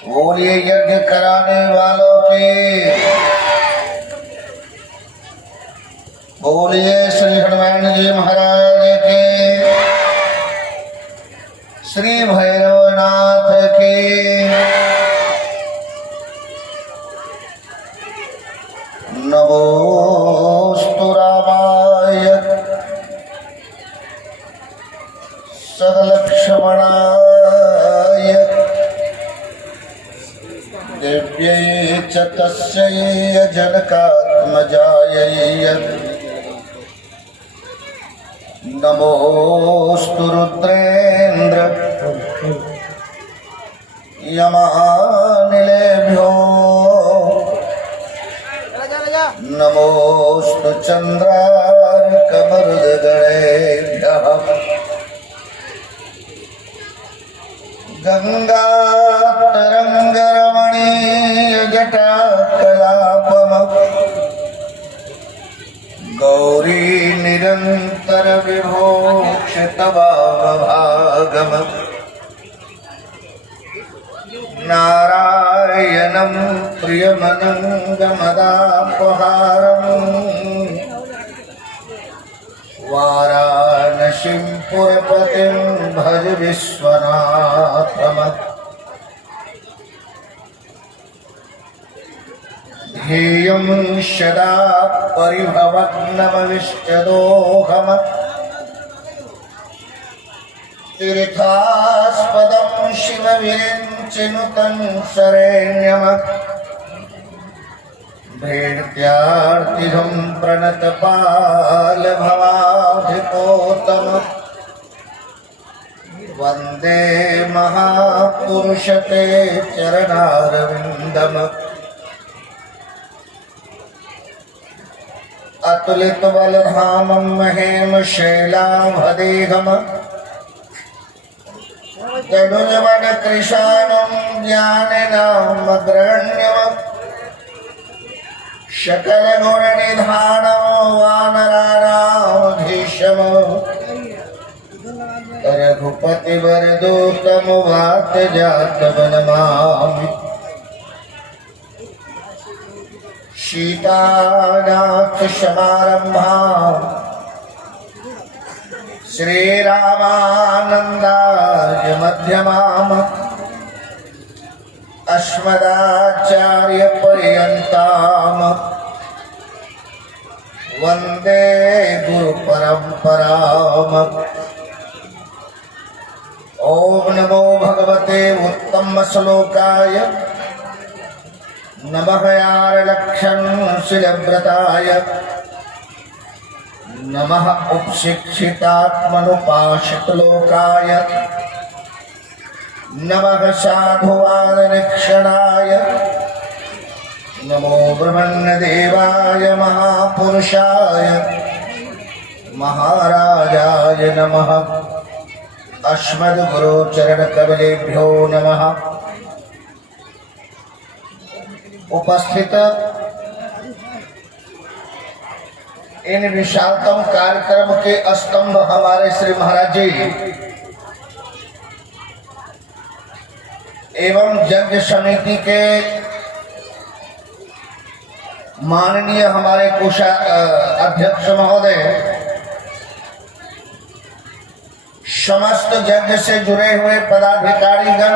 बोलिए यज्ञ कराने वालों की, बोलिए श्री हनुमान जी महाराज के, श्री भैरवनाथ की। नमोस्तु रामाय सकलक्ष्मणाय दिव्यै च तस्यै जनकात्मजायै। नमोस्तु रुद्रेन्द्र यमानिलेभ्यो। नमोस्तु चन्द्रार्कमरुद्गणेभ्यः। गंगा तरंगरमणीय जटाकलापम गौरी निरंतर विभूषितवामभागम नारायणं प्रियमनंगमदापहारम् वाराणसीं पुरपतिं भज विश्वनाथम्। ध्येयं सदा परिभवग्नमविष्टदोहम् तीर्थास्पदं शिवविरिञ्चिनुतं शरण्यम्। भेत्यार्तिहं प्रणतपालभवाधिकोत्तम वन्दे महापुरुषते चरणारविन्दम्। अतुलितबलधामं महेम शैलाभदेहम् तनुजवनकृशानं ज्ञानिनामग्रगण्यम्। शकलगुणनिधानं वानराणामधीशम् रघुपतिवरदूतं वातजातमनमामि। सीतानाथसमारम्भां श्रीरामानन्दार्यमध्यमाम् अस्मदाचार्यपर्यन्ताम् वन्दे गुरुपरम्पराम्। ॐ नमो भगवते उत्तमश्लोकाय नमः यारलक्षणशीलव्रताय नमः उपशिक्षितात्मनुपाशितलोकाय नमः साधुवादनिक्षणाय नमो ब्रह्मण्यदेवाय महापुरुषाय महाराजाय नमः। अस्मद्गुरुचरणकमलेभ्यो नमः। उपस्थित इन विशालतम कार्यक्रम के स्तंभ हमारे श्री महाराज जी एवं यज्ञ समिति के माननीय हमारे अध्यक्ष महोदय, समस्त यज्ञ से जुड़े हुए पदाधिकारीगण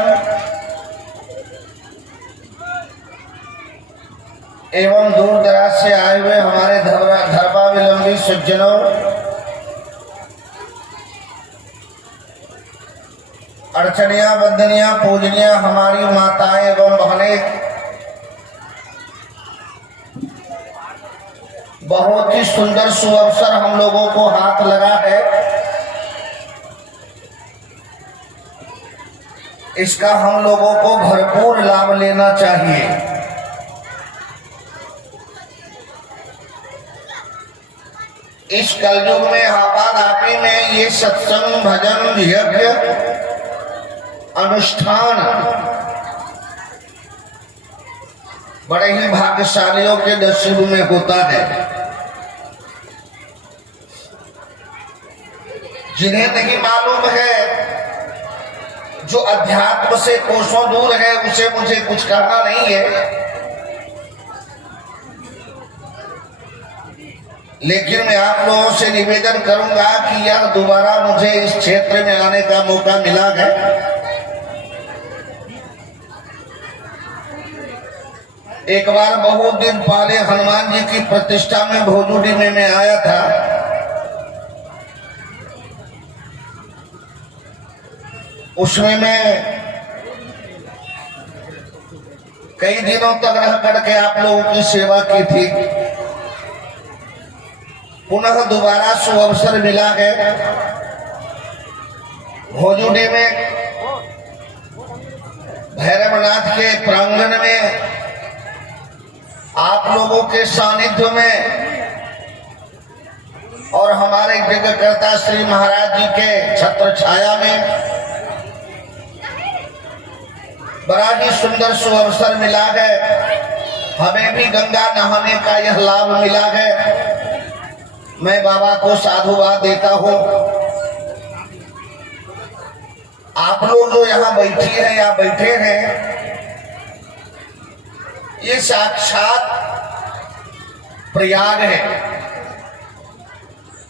एवं दूर दराज से आए हुए हमारे धर्मावलंबी सज्जनों, अर्चनिया वंदनिया पूजनिया हमारी माताएं एवं बहनें, बहुत ही सुंदर सुअवसर हम लोगों को हाथ लगा है। इसका हम लोगों को भरपूर लाभ लेना चाहिए। इस कलयुग में आपाधापी में ये सत्संग भजन यज्ञ अनुष्ठान बड़े ही भाग्यशालियों के नसीब में होता है। जिन्हें नहीं मालूम है जो अध्यात्म से कोसों दूर है उसे मुझे कुछ कहना नहीं है, लेकिन मैं आप लोगों से निवेदन करूंगा कि यार दोबारा मुझे इस क्षेत्र में आने का मौका मिला है। एक बार बहुत दिन पहले हनुमान जी की प्रतिष्ठा में भोजुडी में मैं आया था। उसमें मैं कई दिनों तक रह करके आप लोगों की सेवा की थी। पुनः दोबारा सुअवसर मिला है। भोजुडी में भैरवनाथ के प्रांगण में आप लोगों के सानिध्य में और हमारे जगतकर्ता श्री महाराज जी के छत्र छाया में बड़ा ही सुंदर सुअवसर मिला है। हमें भी गंगा नहाने का यह लाभ मिला है। मैं बाबा को साधुवाद देता हूं। आप लोग जो यहाँ बैठी हैं या बैठे हैं, ये साक्षात प्रयाग है,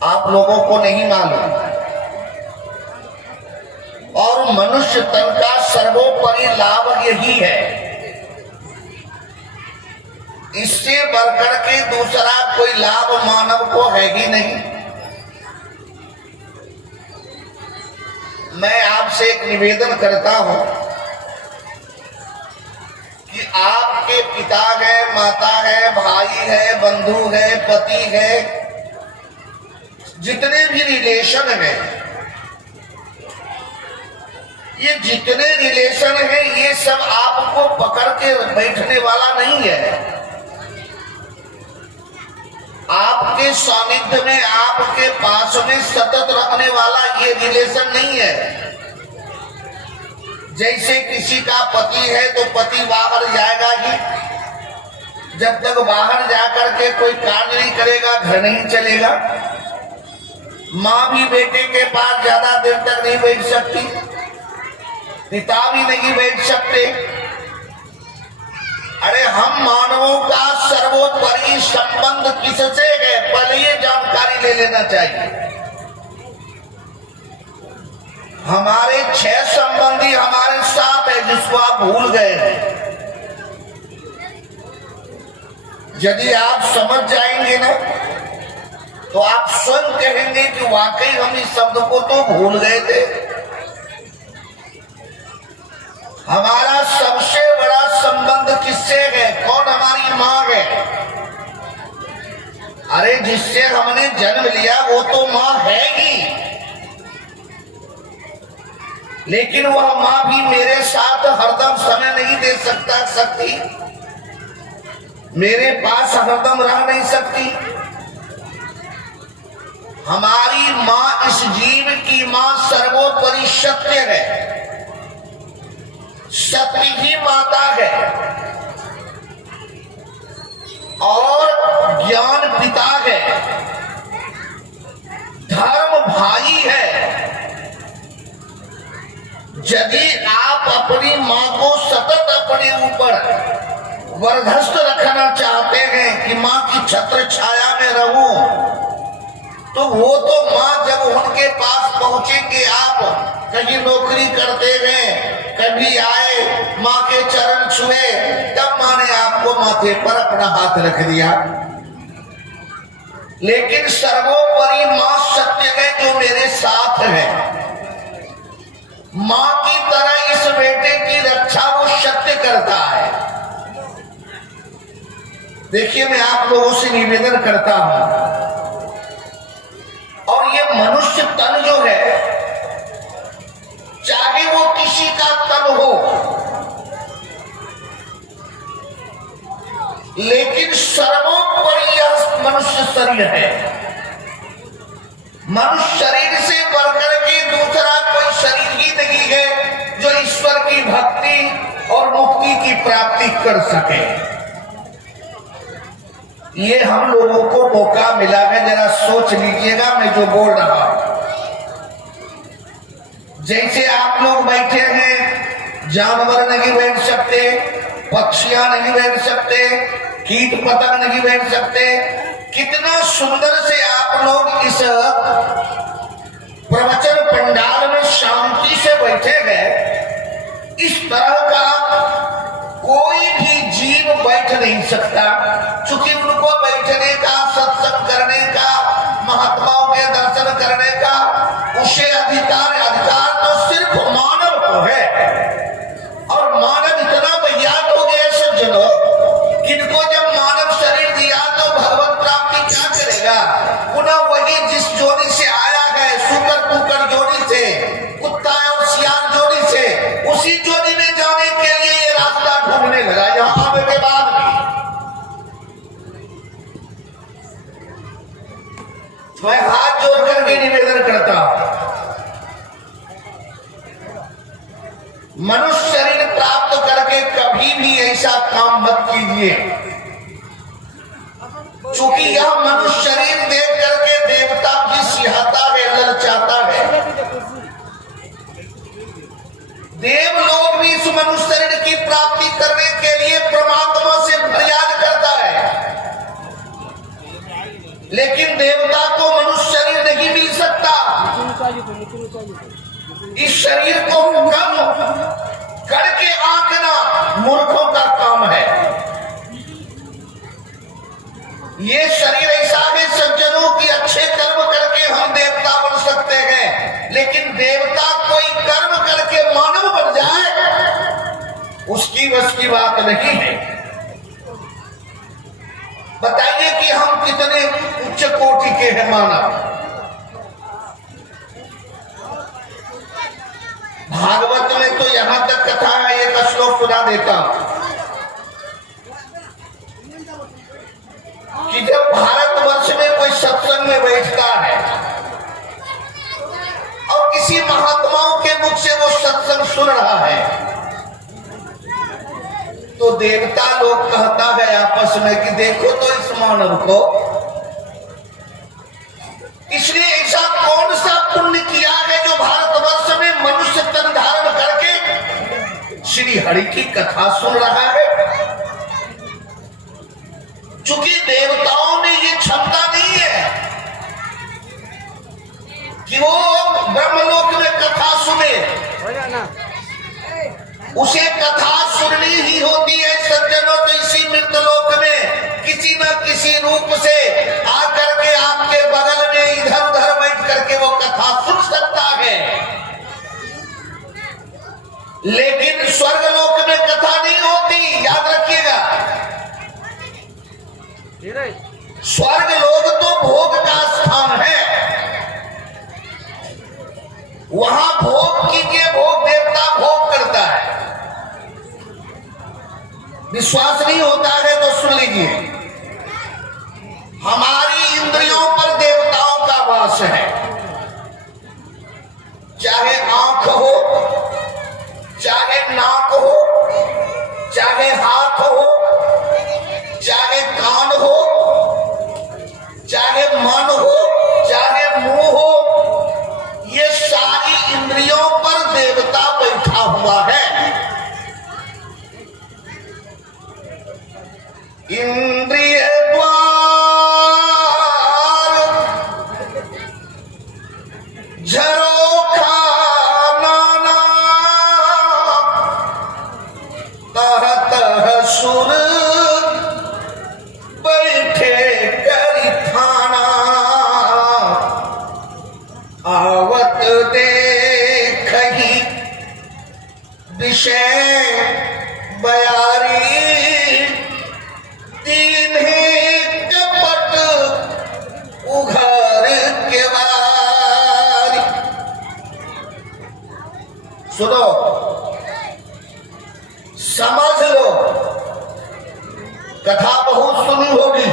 आप लोगों को नहीं मालूम। और मनुष्य तन का सर्वोपरि लाभ यही है, इससे बढ़कर के दूसरा कोई लाभ मानव को है ही नहीं। मैं आपसे एक निवेदन करता हूं कि आपके पिता है, माता है, भाई है, बंधु है, पति है, जितने भी रिलेशन है, ये जितने रिलेशन है ये सब आपको पकड़ के बैठने वाला नहीं है। आपके सानिध्य में, आपके पास में सतत रहने वाला ये रिलेशन नहीं है। जैसे किसी का पति है तो पति बाहर जाएगा ही, जब तक बाहर जाकर के कोई कार्य नहीं करेगा घर नहीं चलेगा। माँ भी बेटे के पास ज्यादा देर तक नहीं बैठ सकती, पिता भी नहीं बैठ सकते। अरे हम मानवों का सर्वोपरि संबंध किससे है, पहले ये जानकारी ले लेना चाहिए। हमारे 6 संबंधी हमारे साथ है, जिसको आप भूल गए हैं। यदि आप समझ जाएंगे ना तो आप स्वयं कहेंगे कि वाकई हम इस शब्द को तो भूल गए थे। हमारा सबसे बड़ा संबंध किससे है? कौन? हमारी माँ है। अरे जिससे हमने जन्म लिया वो तो माँ है ही, लेकिन वह माँ भी मेरे साथ हरदम समय नहीं दे सकती, मेरे पास हरदम रह नहीं सकती। हमारी माँ इस जीव की माँ सर्वोपरि सत्य है, सत्य ही माता है और ज्ञान पिता है, धर्म भाई है। यदि आप अपनी माँ को सतत अपने ऊपर वरदस्त रखना चाहते हैं कि माँ की छत्र छाया में रहूं, तो वो तो माँ जब उनके पास पहुंचेंगे, आप कहीं नौकरी करते हैं, कभी आए, माँ के चरण छुए, तब माँ ने आपको माथे पर अपना हाथ रख दिया। लेकिन सर्वोपरि माँ सत्य है जो मेरे साथ है। माँ की तरह इस बेटे की रक्षा वो सत्य करता है। देखिए, मैं आप लोगों से निवेदन करता हूं, और ये मनुष्य तन जो है, चाहे वो किसी का तन हो, लेकिन सर्वोपरि यह मनुष्य शरीर है। मनुष्य शरीर से बढ़कर के दूसरा कोई शरीर ही नहीं है जो ईश्वर की भक्ति और मुक्ति की प्राप्ति कर सके। ये हम लोगों को मौका मिला है, जरा सोच लीजिएगा मैं जो बोल रहा हूं। जैसे आप लोग बैठे हैं जानवर नहीं बैठ सकते, पक्षियां नहीं बैठ सकते, कीट पतंग नहीं बैठ सकते। कितना सुंदर से आप लोग इस प्रवचन पंडाल में शांति से बैठे हैं। इस तरह का कोई भी जीव बैठ नहीं सकता, क्योंकि उनको बैठने का, सत्संग करने का, महात्माओं के दर्शन करने का उसे अधिकार तो सिर्फ मानव को है। और मानव इतना बयात हो गया सज्जनों, किनको जब मानव शरीर दिया तो भगवत प्राप्ति क्या करेगा? पुनः वही जिस जोड़ी से आया है, सुकर कुकर जोड़ी से, कुत्ता और सियार जोड़ी से, उसी जोड़ी में जाने के लिए ये रास्ता ढूंढने लगा। यहाँ आने के बाद मैं हाथ जोड़ करके निवेदन करता हूं, मनुष्य शरीर प्राप्त करके कभी भी ऐसा काम मत कीजिए, क्योंकि यह मनुष्य शरीर देख करके देवता भी सिहाता है, ललचाता है। देवलोक भी इस मनुष्य शरीर की प्राप्ति करने के लिए परमात्मा से फरियाद करता है, लेकिन देवता को मनुष्य शरीर नहीं मिल सकता। इस शरीर को कम करके आंकना मूर्खों का काम है। ये शरीर ऐसा है सज्जनों की, अच्छे कर्म करके हम देवता बन सकते हैं, लेकिन देवता कोई कर्म करके मानव बन जाए, उसकी बस की बात नहीं है। बताइए कि हम कितने उच्च कोटि के हैं मानव। भागवत में तो यहां तक कथा है, एक श्लोक सुना देता हूं कि जब भारतवर्ष में कोई सत्संग में बैठता है और किसी महात्माओं के मुख से वो सत्संग सुन रहा है, तो देवता लोग कहता है आपस में कि देखो तो इस मानव को, इसलिए ऐसा कौन सा पुण्य किया है जो भारतवर्ष में मनुष्य तन धारण करके श्री हरि की कथा सुन रहा है। चूंकि देवताओं में ये क्षमता नहीं है कि वो ब्रह्मलोक में कथा सुने, उसे कथा सुननी ही होती है सज्जनों। तो इसी मृतलोक में किसी न किसी रूप से आकर के आपके बगल में इधर उधर बैठ करके वो कथा सुन सकता है, लेकिन स्वर्गलोक में कथा नहीं होती, याद रखिएगा। स्वर्ग लोक तो भोग का स्थान है, वहां भोग कीजिए, भोग देवता भोग करता है। विश्वास नहीं होता है तो सुन लीजिए, हमारी इंद्रियों पर देवताओं का वास है। चाहे आंख हो, चाहे नाक हो, चाहे हाथ हो, चाहे कान हो, चाहे मन हो, चाहे मुंह हो, ये सारी इंद्रियों पर देवता बैठा हुआ है। इंद्रिय द्वार झरोखा नाना, तह तह सुर बैठे करी थाना, आवत देखही विषय बयारी, तीन कपट उघर के वारी। सुनो, समझ लो, कथा बहुत सुनी होगी।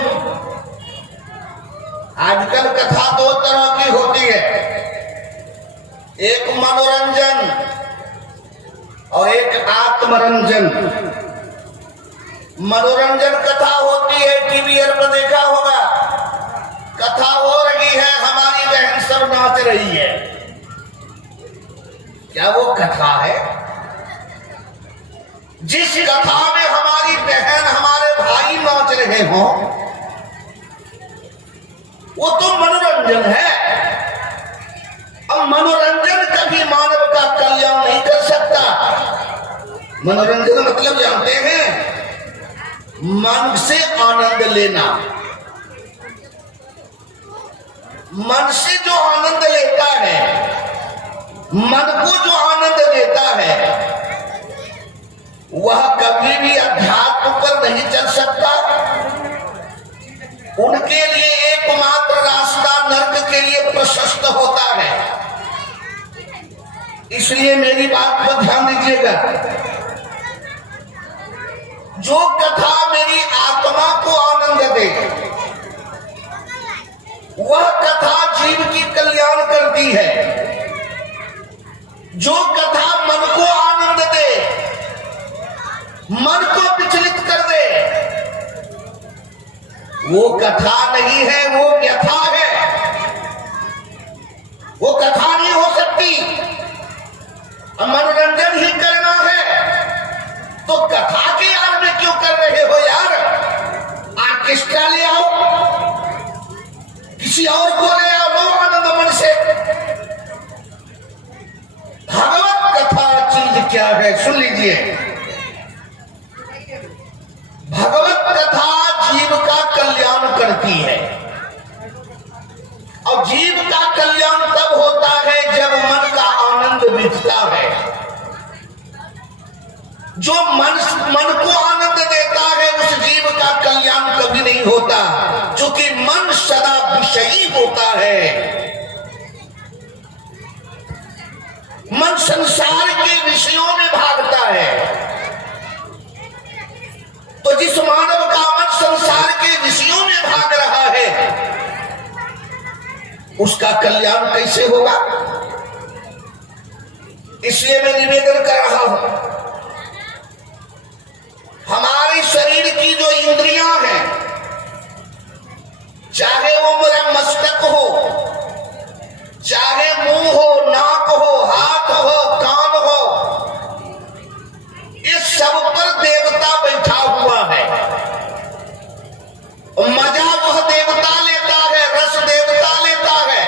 आजकल कथा दो तरह की होती है, एक मनोरंजन और एक आत्मरंजन। मनोरंजन कथा होती है, टीवी पर देखा होगा, कथा हो रही है, हमारी बहन सब नाच रही है, क्या वो कथा है? जिस कथा में हमारी बहन हमारे भाई नाच रहे हो वो तो मनोरंजन है। अब मनोरंजन कभी मानव का कल्याण नहीं कर सकता। मनोरंजन मतलब जानते हैं, मन से आनंद लेना। मन से जो आनंद लेता है, मन को जो आनंद देता है, वह कभी भी अध्यात्म पर नहीं चल सकता। उनके लिए एकमात्र रास्ता नर्क के लिए प्रशस्त होता है। इसलिए मेरी बात पर ध्यान दीजिएगा। जो कथा मेरी आत्मा को आनंद दे, वह कथा जीव की कल्याण करती है। जो कथा मन को आनंद दे, मन को विचलित कर दे, वो कथा नहीं है, वो व्यथा है। वो कथा नहीं हो सकती। मनोरंजन ही करना है तो कथा के यार में क्यों कर रहे हो यार? आर्केस्ट्रा ले आओ, किसी और को ले आओ, लो आनंद मन से। भागवत कथा चीज क्या है सुन लीजिए। भगवत कथा जीव का कल्याण करती है। और जीव का कल्याण तब होता है जब मन का आनंद मिटता है। जो मन को आनंद देता है उस जीव का कल्याण कभी नहीं होता, क्योंकि मन सदा विषयी होता है। मन संसार के विषयों में भागता है। तो जिस मानव का मन संसार के विषयों में भाग रहा है, उसका कल्याण कैसे होगा? इसलिए मैं निवेदन कर रहा हूं, हमारे शरीर की जो इंद्रियां हैं, चाहे वो मेरा मस्तक हो, चाहे मुंह हो, नाक हो, हाथ हो, कान हो, इस सब पर देवता बैठा हुआ है। मजा वह देवता लेता है, रस देवता लेता है।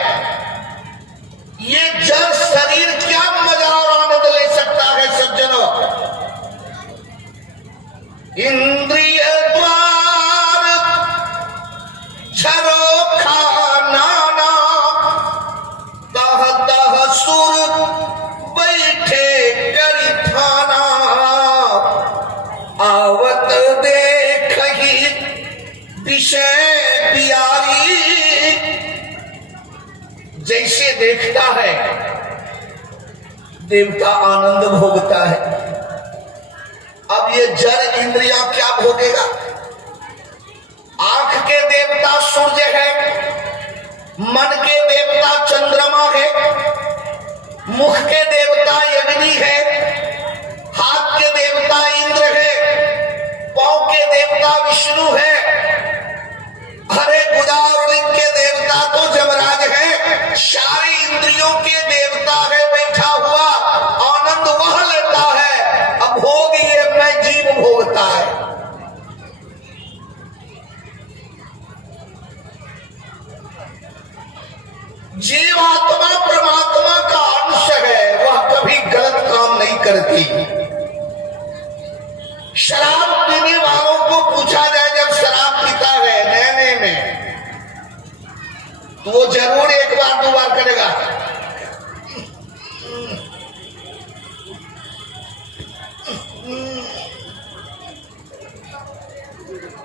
ये जड़ शरीर क्या मजा और आनंद ले सकता है सज्जनों? इंद्रिय द्वार झरोखा नाना, तह तह सुर बैठे करी थाना, आवत देख ही विषय प्यारी। जैसे देखता है देवता आनंद भोगता है। अब ये जड़ इंद्रियां क्या भोगेगा? आंख के देवता सूर्य है, मन के देवता चंद्रमा है, मुख के देवता अग्नि है, हाथ के देवता इंद्र है, पांव के देवता विष्णु है, हरे गुदारलिंग के देवता तो जमराज है। सारी इंद्रियों के देवता है बैठा हुआ, आनंद वह लेता है। अब भोग ये मैं जीव भोगता है। जीवात्मा परमात्मा का अंश है, वह कभी गलत काम नहीं करती। शराब पीने वालों को पूछा जाए जब शराब पीता है नैने में, तो वो जरूर एक बार दो बार करेगा।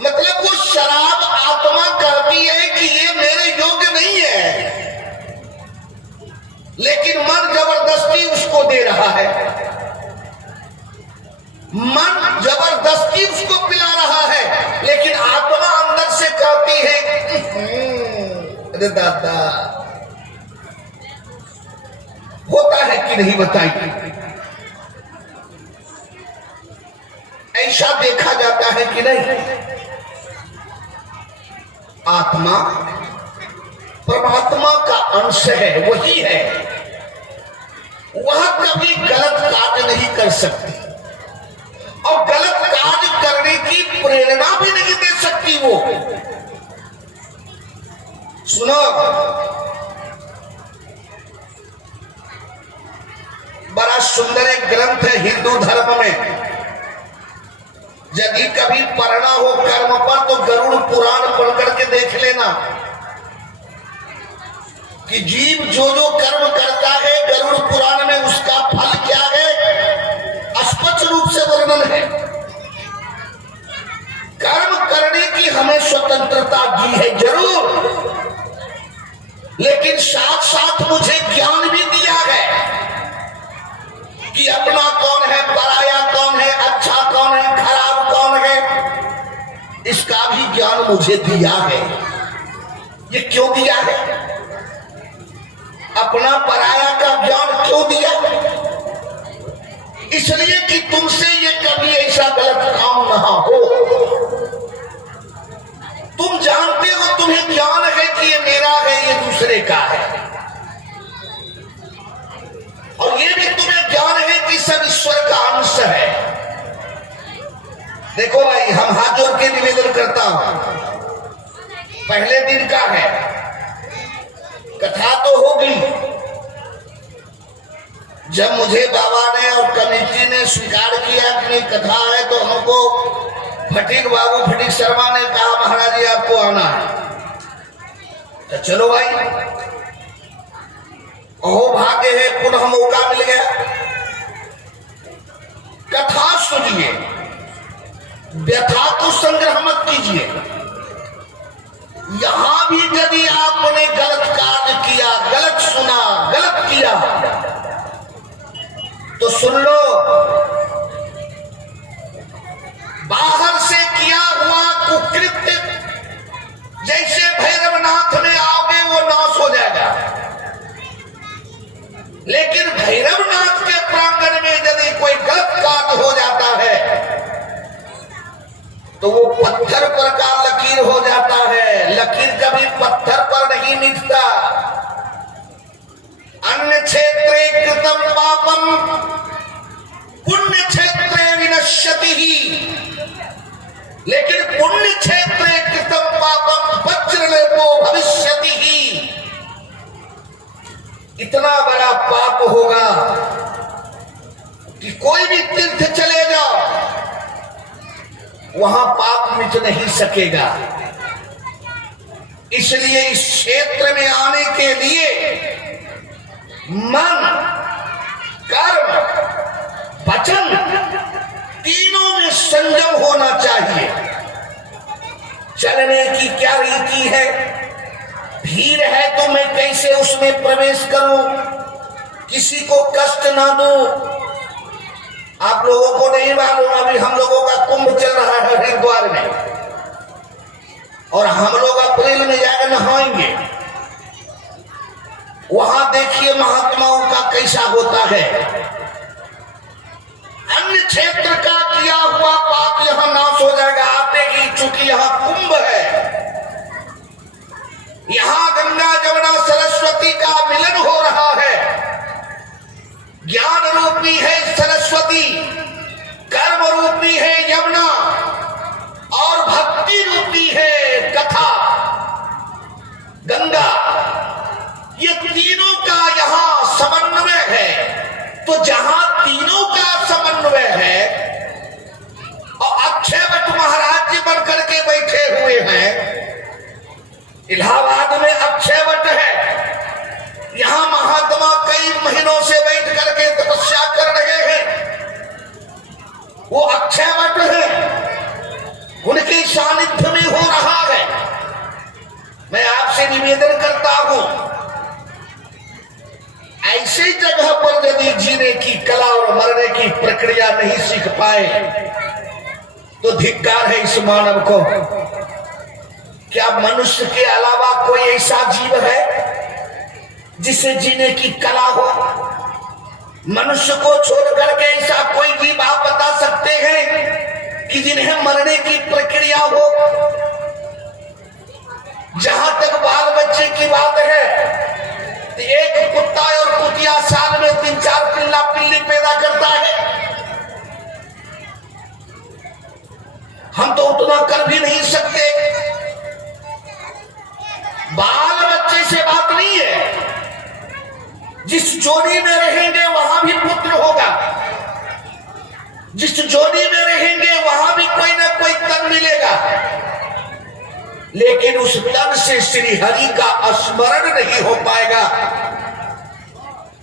मतलब वो शराब आत्मा कहती है कि ये मेरे योग्य नहीं है, लेकिन मन जबरदस्ती उसको दे रहा है। मन जबरदस्ती उसको पिला रहा है, लेकिन आत्मा अंदर से कहती है अरे दादा, होता है कि नहीं बताइए? ऐसा देखा जाता है कि नहीं? आत्मा परमात्मा का अंश है, वही है, वह कभी गलत कार्य नहीं कर सकती। और वो। सुनो, बड़ा सुंदर एक ग्रंथ है हिंदू धर्म में, यदि कभी पढ़ना हो कर्म पर तो गरुड़ पुराण पढ़ करके देख लेना कि जीव जो जो कर्म करता है गरुड़ पुराण में उसका फल क्या है स्पष्ट रूप से वर्णन है। कर्म करने की हमें स्वतंत्रता दी है जरूर, लेकिन साथ साथ मुझे ज्ञान भी दिया है कि अपना कौन है, पराया कौन है, अच्छा कौन है, खराब कौन है, इसका भी ज्ञान मुझे दिया है। ये क्यों दिया है? अपना पराया का ज्ञान क्यों दिया? इसलिए कि तुमसे ये कभी ऐसा गलत काम ना हो। तुम जानते हो, तुम्हें ज्ञान है कि ये मेरा है, ये दूसरे का है, और ये भी तुम्हें ज्ञान है कि सब ईश्वर का अंश है। देखो भाई, हम हाथ जोड़ के निवेदन करता हूं, पहले दिन का है, कथा तो होगी। जब मुझे बाबा ने और कमेटी ने स्वीकार किया कि कथा है, तो हमको फटीक बाबू फटीक शर्मा ने कहा महाराज जी आपको आना है। तो चलो भाई, ओहो भाग्य है, पुनः मौका मिल गया। कथा सुनिए, व्यथा को संग्रह मत कीजिए। यहां भी यदि आपने गलत कार्य किया, गलत सुना, गलत किया, तो सुन लो, बाहर से किया हुआ कुकृत्य जैसे भैरवनाथ में आओगे वो नाश हो जाएगा, लेकिन भैरवनाथ के प्रांगण में यदि कोई गलत कार्य हो जाता है तो वो पत्थर पर का लकीर हो जाता है। लकीर कभी पत्थर पर नहीं मिटता। अन्य क्षेत्रे कृतम पापम पुण्य क्षेत्रे विनश्यति ही, लेकिन पुण्य क्षेत्रे कृतम पापम वज्रलेपो भविष्यति ही। इतना बड़ा पाप होगा कि कोई भी तीर्थ चले जाओ वहां पाप मिट नहीं सकेगा। इसलिए इस क्षेत्र में आने के लिए मन, कर्म, वचन तीनों में संयम होना चाहिए। चलने की क्या रीति है? भीड़ है तो मैं कैसे उसमें प्रवेश करूं, किसी को कष्ट ना दूं। आप लोगों को नहीं मालूम, अभी हम लोगों का कुंभ चल रहा है हरिद्वार में, और हम लोग अप्रैल में जाकर नहाएंगे। वहां देखिए महात्माओं का कैसा होता है। अन्य क्षेत्र का किया हुआ पाप यहां नाश हो जाएगा आते ही, चूंकि यहां कुंभ है, यहां गंगा जमुना सरस्वती का मिलन हो रहा है। ज्ञान रूपी है सरस्वती, कर्म रूपी है यमुना, और भक्ति रूपी है कथा गंगा। ये तीनों का यहां समन्वय है। तो जहां तीनों का समन्वय है, और अक्षयवट महाराज जी बन करके बैठे हुए हैं, इलाहाबाद में अक्षयवट है, यहां महात्मा कई महीनों से बैठ करके तपस्या कर रहे हैं, वो अक्षयवट है, उनके सानिध्य में हो रहा है। मैं आपसे निवेदन करता हूं, ऐसी जगह पर यदि जीने की कला और मरने की प्रक्रिया नहीं सीख पाए तो धिक्कार है इस मानव को। क्या मनुष्य के अलावा कोई ऐसा जीव है जिसे जीने की कला हो? मनुष्य को छोड़कर के ऐसा कोई जीव आप बता सकते हैं कि जिन्हें मरने की प्रक्रिया हो? जहां तक बाल बच्चे की बात है, तो एक कुत्ता और कुतिया साल में 3-4 पिल्ला पिल्ली पैदा करता है। हम तो उतना कर भी नहीं सकते। बाल बच्चे से बात नहीं है। जिस जोड़ी में रहेंगे वहां भी पुत्र होगा, जिस जोड़ी में रहेंगे वहां भी कोई ना कोई तन मिलेगा, लेकिन उस तन से श्री हरि का स्मरण नहीं हो पाएगा,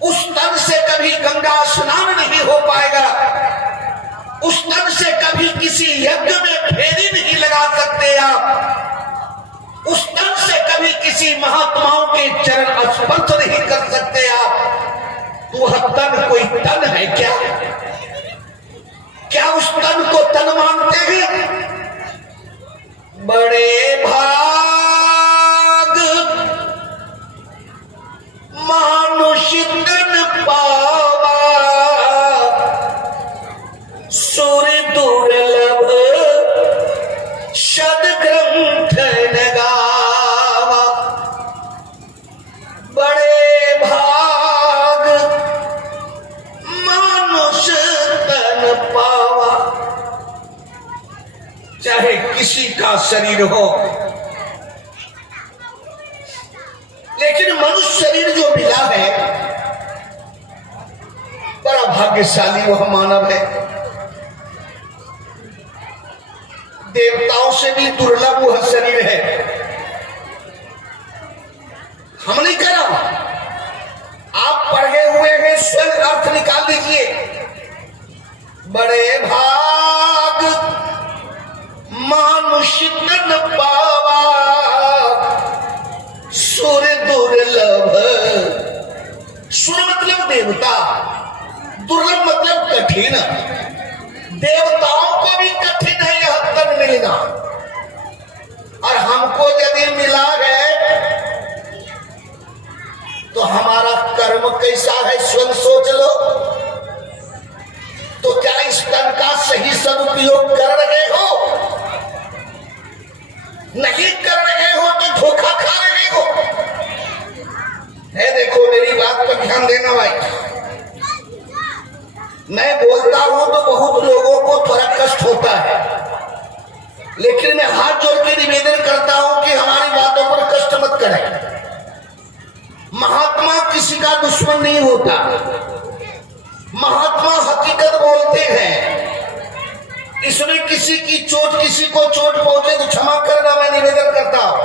उस तन से कभी गंगा स्नान नहीं हो पाएगा, उस तन से कभी किसी यज्ञ में फेरी नहीं लगा सकते आप, उस तन से कभी किसी महात्माओं के चरण स्पर्श नहीं कर सकते आप। तो वह तन कोई तन है क्या? क्या उस तन को तन मानते हैं? बड़े भाग मानुष तन पावा, सुर दुर्लभ सद्ग्रंथ न गावा। बड़े भाग मानुष तन पावा। चाहे किसी का शरीर हो, लेकिन मनुष्य शरीर जो मिला है बड़ा भाग्यशाली वह मानव है। देवताओं से भी दुर्लभ वह शरीर है। हम नहीं करा, आप पढ़े हुए हैं, स्वयं अर्थ निकाल दीजिए। बड़े भाग मानुष तन पावा, सुर दुर्लभ। सुर मतलब देवता, दुर्लभ मतलब कठिन। देवताओं को भी कठिन है यह तन मिलना, और हमको यदि मिला है तो हमारा कर्म कैसा है स्वयं सोच लो। तो क्या इस तन का सही सदुपयोग कर रहे हो? नहीं कर रहे हो तो धोखा खा रहे हो। देखो मेरी बात पर ध्यान देना भाई। मैं बोलता हूं तो बहुत लोगों को थोड़ा कष्ट होता है, लेकिन मैं हाथ जोड़ के निवेदन करता हूं कि हमारी बातों पर कष्ट मत करें। महात्मा किसी का दुश्मन नहीं होता, महात्मा हकीकत बोलते हैं। इसमें किसी की चोट, किसी को चोट पहुंचे तो क्षमा करना मैं निवेदन करता हूं,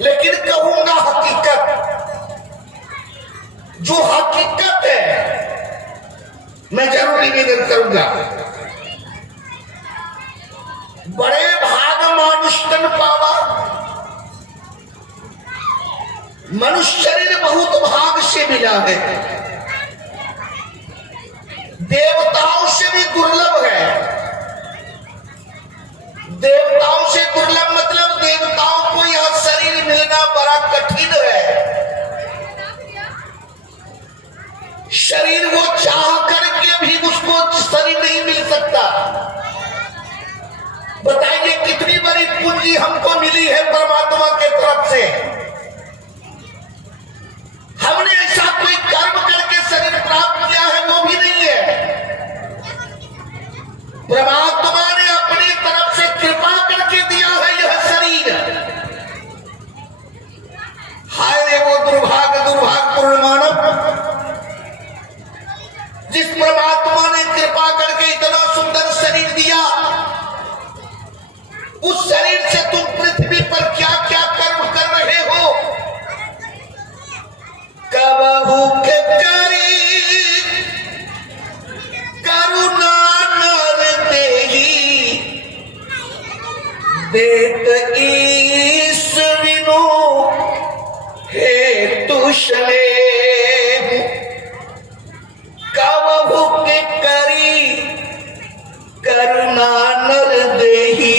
लेकिन कहूंगा हकीकत। जो हकीकत है मैं जरूर निवेदन करूंगा। बड़े भाग मानुष तन पावा। मनुष्य शरीर बहुत भाग से मिला है, देवताओं से भी दुर्लभ है। देवताओं से दुर्लभ मतलब देवताओं को यह शरीर मिलना बड़ा कठिन है। शरीर वो चाह करके भी उसको शरीर नहीं मिल सकता। बताइए कितनी बड़ी पूंजी हमको मिली है परमात्मा के तरफ से। हमने ऐसा कोई कर्म करके शरीर प्राप्त किया है वो भी नहीं है। परमात्मा ने अपनी तरफ से कृपा करके दिया है यह शरीर। हाय रे वो दुर्भाग्यपूर्ण मानव, जिस परमात्मा ने कृपा करके इतना सुंदर शरीर दिया, उस शरीर से तुम पृथ्वी पर क्या क्या कर्म कर रहे हो। कबहू के करी करुणा नर देही, देत ईश्वरिनो हे तुषले। कबहू के करी करुणा नर देही।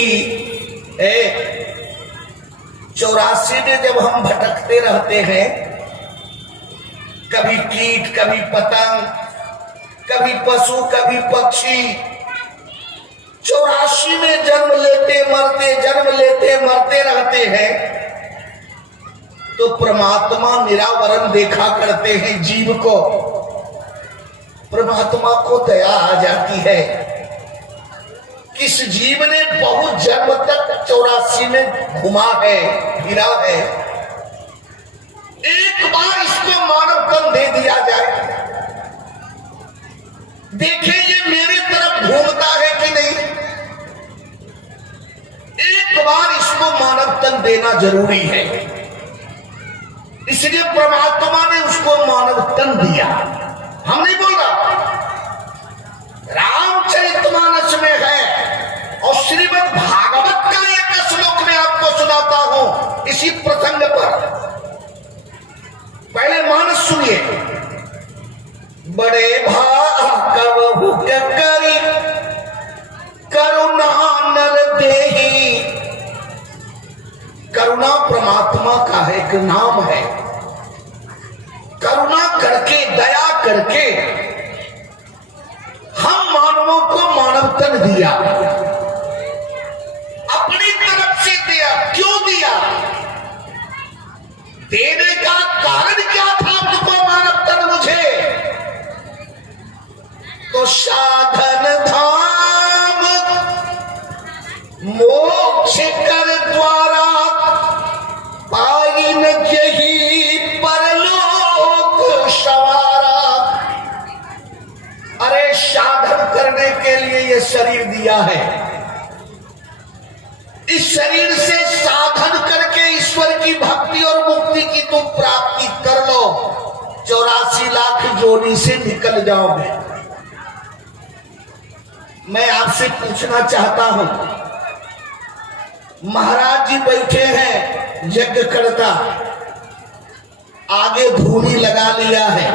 84 में जब हम भटकते रहते हैं, कभी कीट, कभी पतंग, कभी पशु, कभी पक्षी, 84 में जन्म लेते मरते रहते हैं, तो परमात्मा निरावरण देखा करते हैं जीव को। परमात्मा को दया आ जाती है। किस जीव ने बहुत जन्म तक 84 में घुमा है, फिरा है, एक बार इसको मानव तन दे दिया जाए, देखिए ये मेरी तरफ घूमता है कि नहीं। एक बार इसको मानव तन देना जरूरी है, इसलिए परमात्मा ने उसको मानव तन दिया। हम नहीं बोल रहा, रामचरितमानस में है और श्रीमद् भागवत का एक श्लोक में आपको सुनाता हूं इसी प्रसंग पर। पहले मानस सुनिए। बड़े भागवहु करी करुणा नर देहि। करुणा परमात्मा का है एक नाम है। करुणा करके, दया करके हम मानवों को मानव तन दिया, अपनी तरफ से दिया। क्यों दिया? देने का कारण क्या था तुमको मानव तन मुझे? तो साधन धाम मोक्ष कर द्वारा पाइन जही परलोक सवारा। अरे साधन करने के लिए ये शरीर दिया है। इस शरीर से साधन करके ईश्वर की भक्ति और मुक्ति की तुम प्राप्ति कर लो। 84 लाख जोड़ी से निकल जाओगे। मैं आपसे पूछना चाहता हूं, महाराज जी बैठे हैं यज्ञ करता, आगे धूनी लगा लिया है,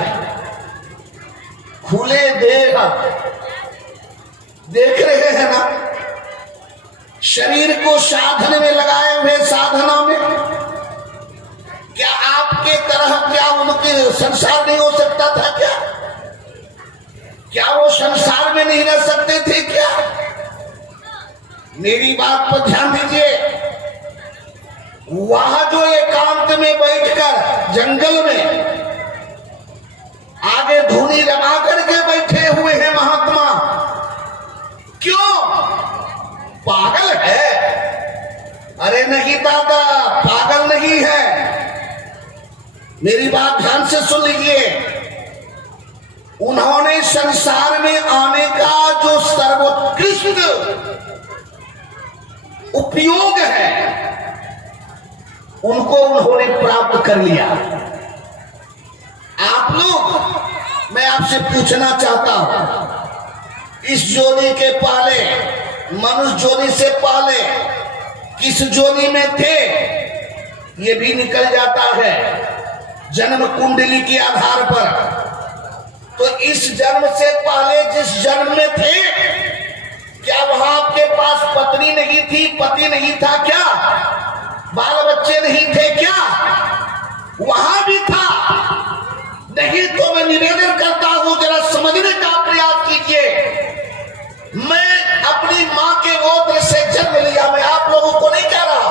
खुले देख रहे हैं ना, शरीर को साधन में लगाए हुए साधना में। क्या आपके तरह क्या उनके संसार नहीं हो सकता था? क्या वो संसार में नहीं रह सकते थे क्या? मेरी बात पर ध्यान दीजिए। वहां जो एकांत में बैठकर जंगल में आगे धूनी रमा करके बैठे हुए हैं महात्मा, क्यों? पागल है? अरे नहीं दादा, पागल नहीं है। मेरी बात ध्यान से सुन लीजिए। उन्होंने संसार में आने का जो सर्वोत्कृष्ट उपयोग है उनको उन्होंने प्राप्त कर लिया। आप लोग, मैं आपसे पूछना चाहता हूं, इस जोनी के पहले, मनुष्य जोनी से पहले किस जोनी में थे? ये भी निकल जाता है जन्म कुंडली के आधार पर। तो इस जन्म से पहले जिस जन्म में थे, क्या वहां आपके पास पत्नी नहीं थी, पति नहीं था क्या? बाल बच्चे नहीं थे क्या? वहां भी था। नहीं तो मैं निवेदन करता हूं, जरा समझने का प्रयास कीजिए। मैं अपनी मां के गोत्र से जन्म लिया, मैं आप लोगों को नहीं कह रहा,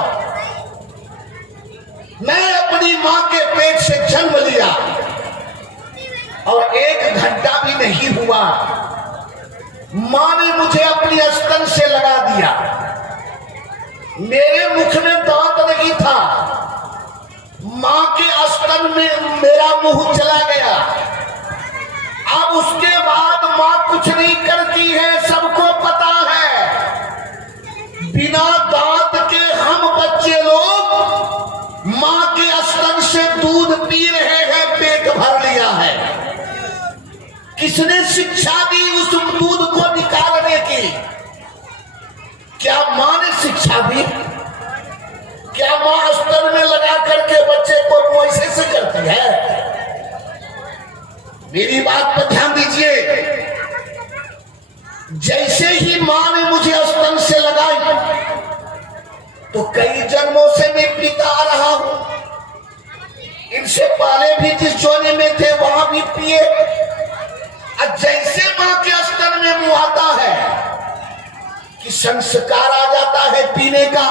मैं अपनी मां के पेट से जन्म लिया और 1 घंटा भी नहीं हुआ मां ने मुझे अपनी स्तन से लगा दिया। मेरे मुख में दांत नहीं था, मां के स्तन में मेरा मुंह चला गया। अब उसके बाद मां कुछ नहीं करती है, सबको पता है। बिना दांत के हम बच्चे लोग मां के स्तन से दूध पी रहे हैं, पेट भर लिया है। किसने शिक्षा दी उस दूध को निकालने की? क्या मां ने शिक्षा दी? क्या मां स्तन में लगा करके बच्चे को वैसे से करती है? मेरी बात पर ध्यान दीजिए। जैसे ही मां ने मुझे स्तन से लगाई तो कई जन्मों से मैं पीता आ रहा हूं। इनसे पहले भी जिस जोनी में थे वहां भी पिए। जैसे मां के स्तन में मुंह आता है कि संस्कार आ जाता है पीने का।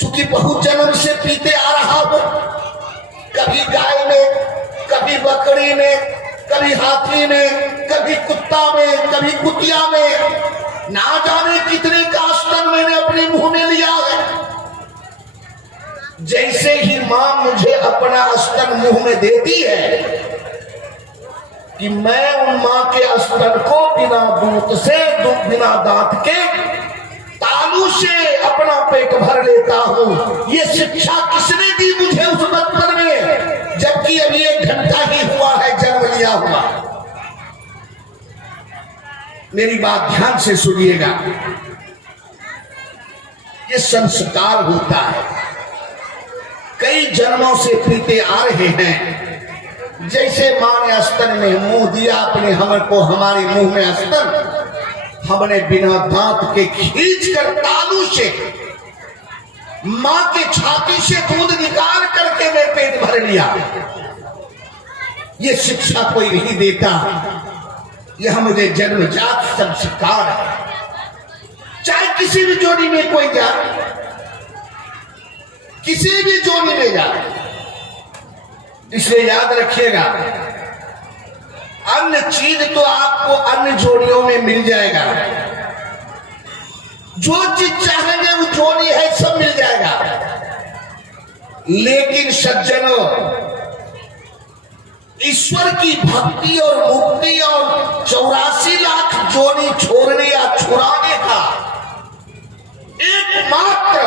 चूंकि बहुत जन्म से पीते आ रहा हूं, कभी गाय में, कभी बकरी में, कभी हाथी में, कभी कुत्ता में, कभी कुतिया में, ना जाने कितने का स्तन मैंने अपने मुंह में लिया है। जैसे ही मां मुझे अपना स्तन मुंह में देती है कि मैं उन मां के स्तन को बिना दूध से बिना दांत के तालू से अपना पेट भर लेता हूं। ये शिक्षा किसने दी मुझे उस बचपन में, जबकि अभी 1 घंटा ही हुआ है जन्म लिया हुआ। मेरी बात ध्यान से सुनिएगा, ये संस्कार होता है, कई जन्मों से पीते आ रहे हैं। जैसे मां ने स्तन में मुंह दिया अपने हमको, हमारे मुंह में स्तन, हमने बिना दांत के खींच कर तालू से मां के छाती से दूध निकाल करके मैं पेट भर लिया। ये शिक्षा कोई नहीं देता, यह मुझे जन्मजात संस्कार है। चाहे किसी भी जोड़ी में कोई जाए, किसी भी जोड़ी में जाए, इसलिए याद रखिएगा, अन्य चीज तो आपको अन्य जोड़ियों में मिल जाएगा, जो चीज चाहेंगे वो जोड़ी है सब मिल जाएगा। लेकिन सज्जनों, ईश्वर की भक्ति और मुक्ति और 84 लाख जोड़ी छोड़ने या छुड़ाने का एकमात्र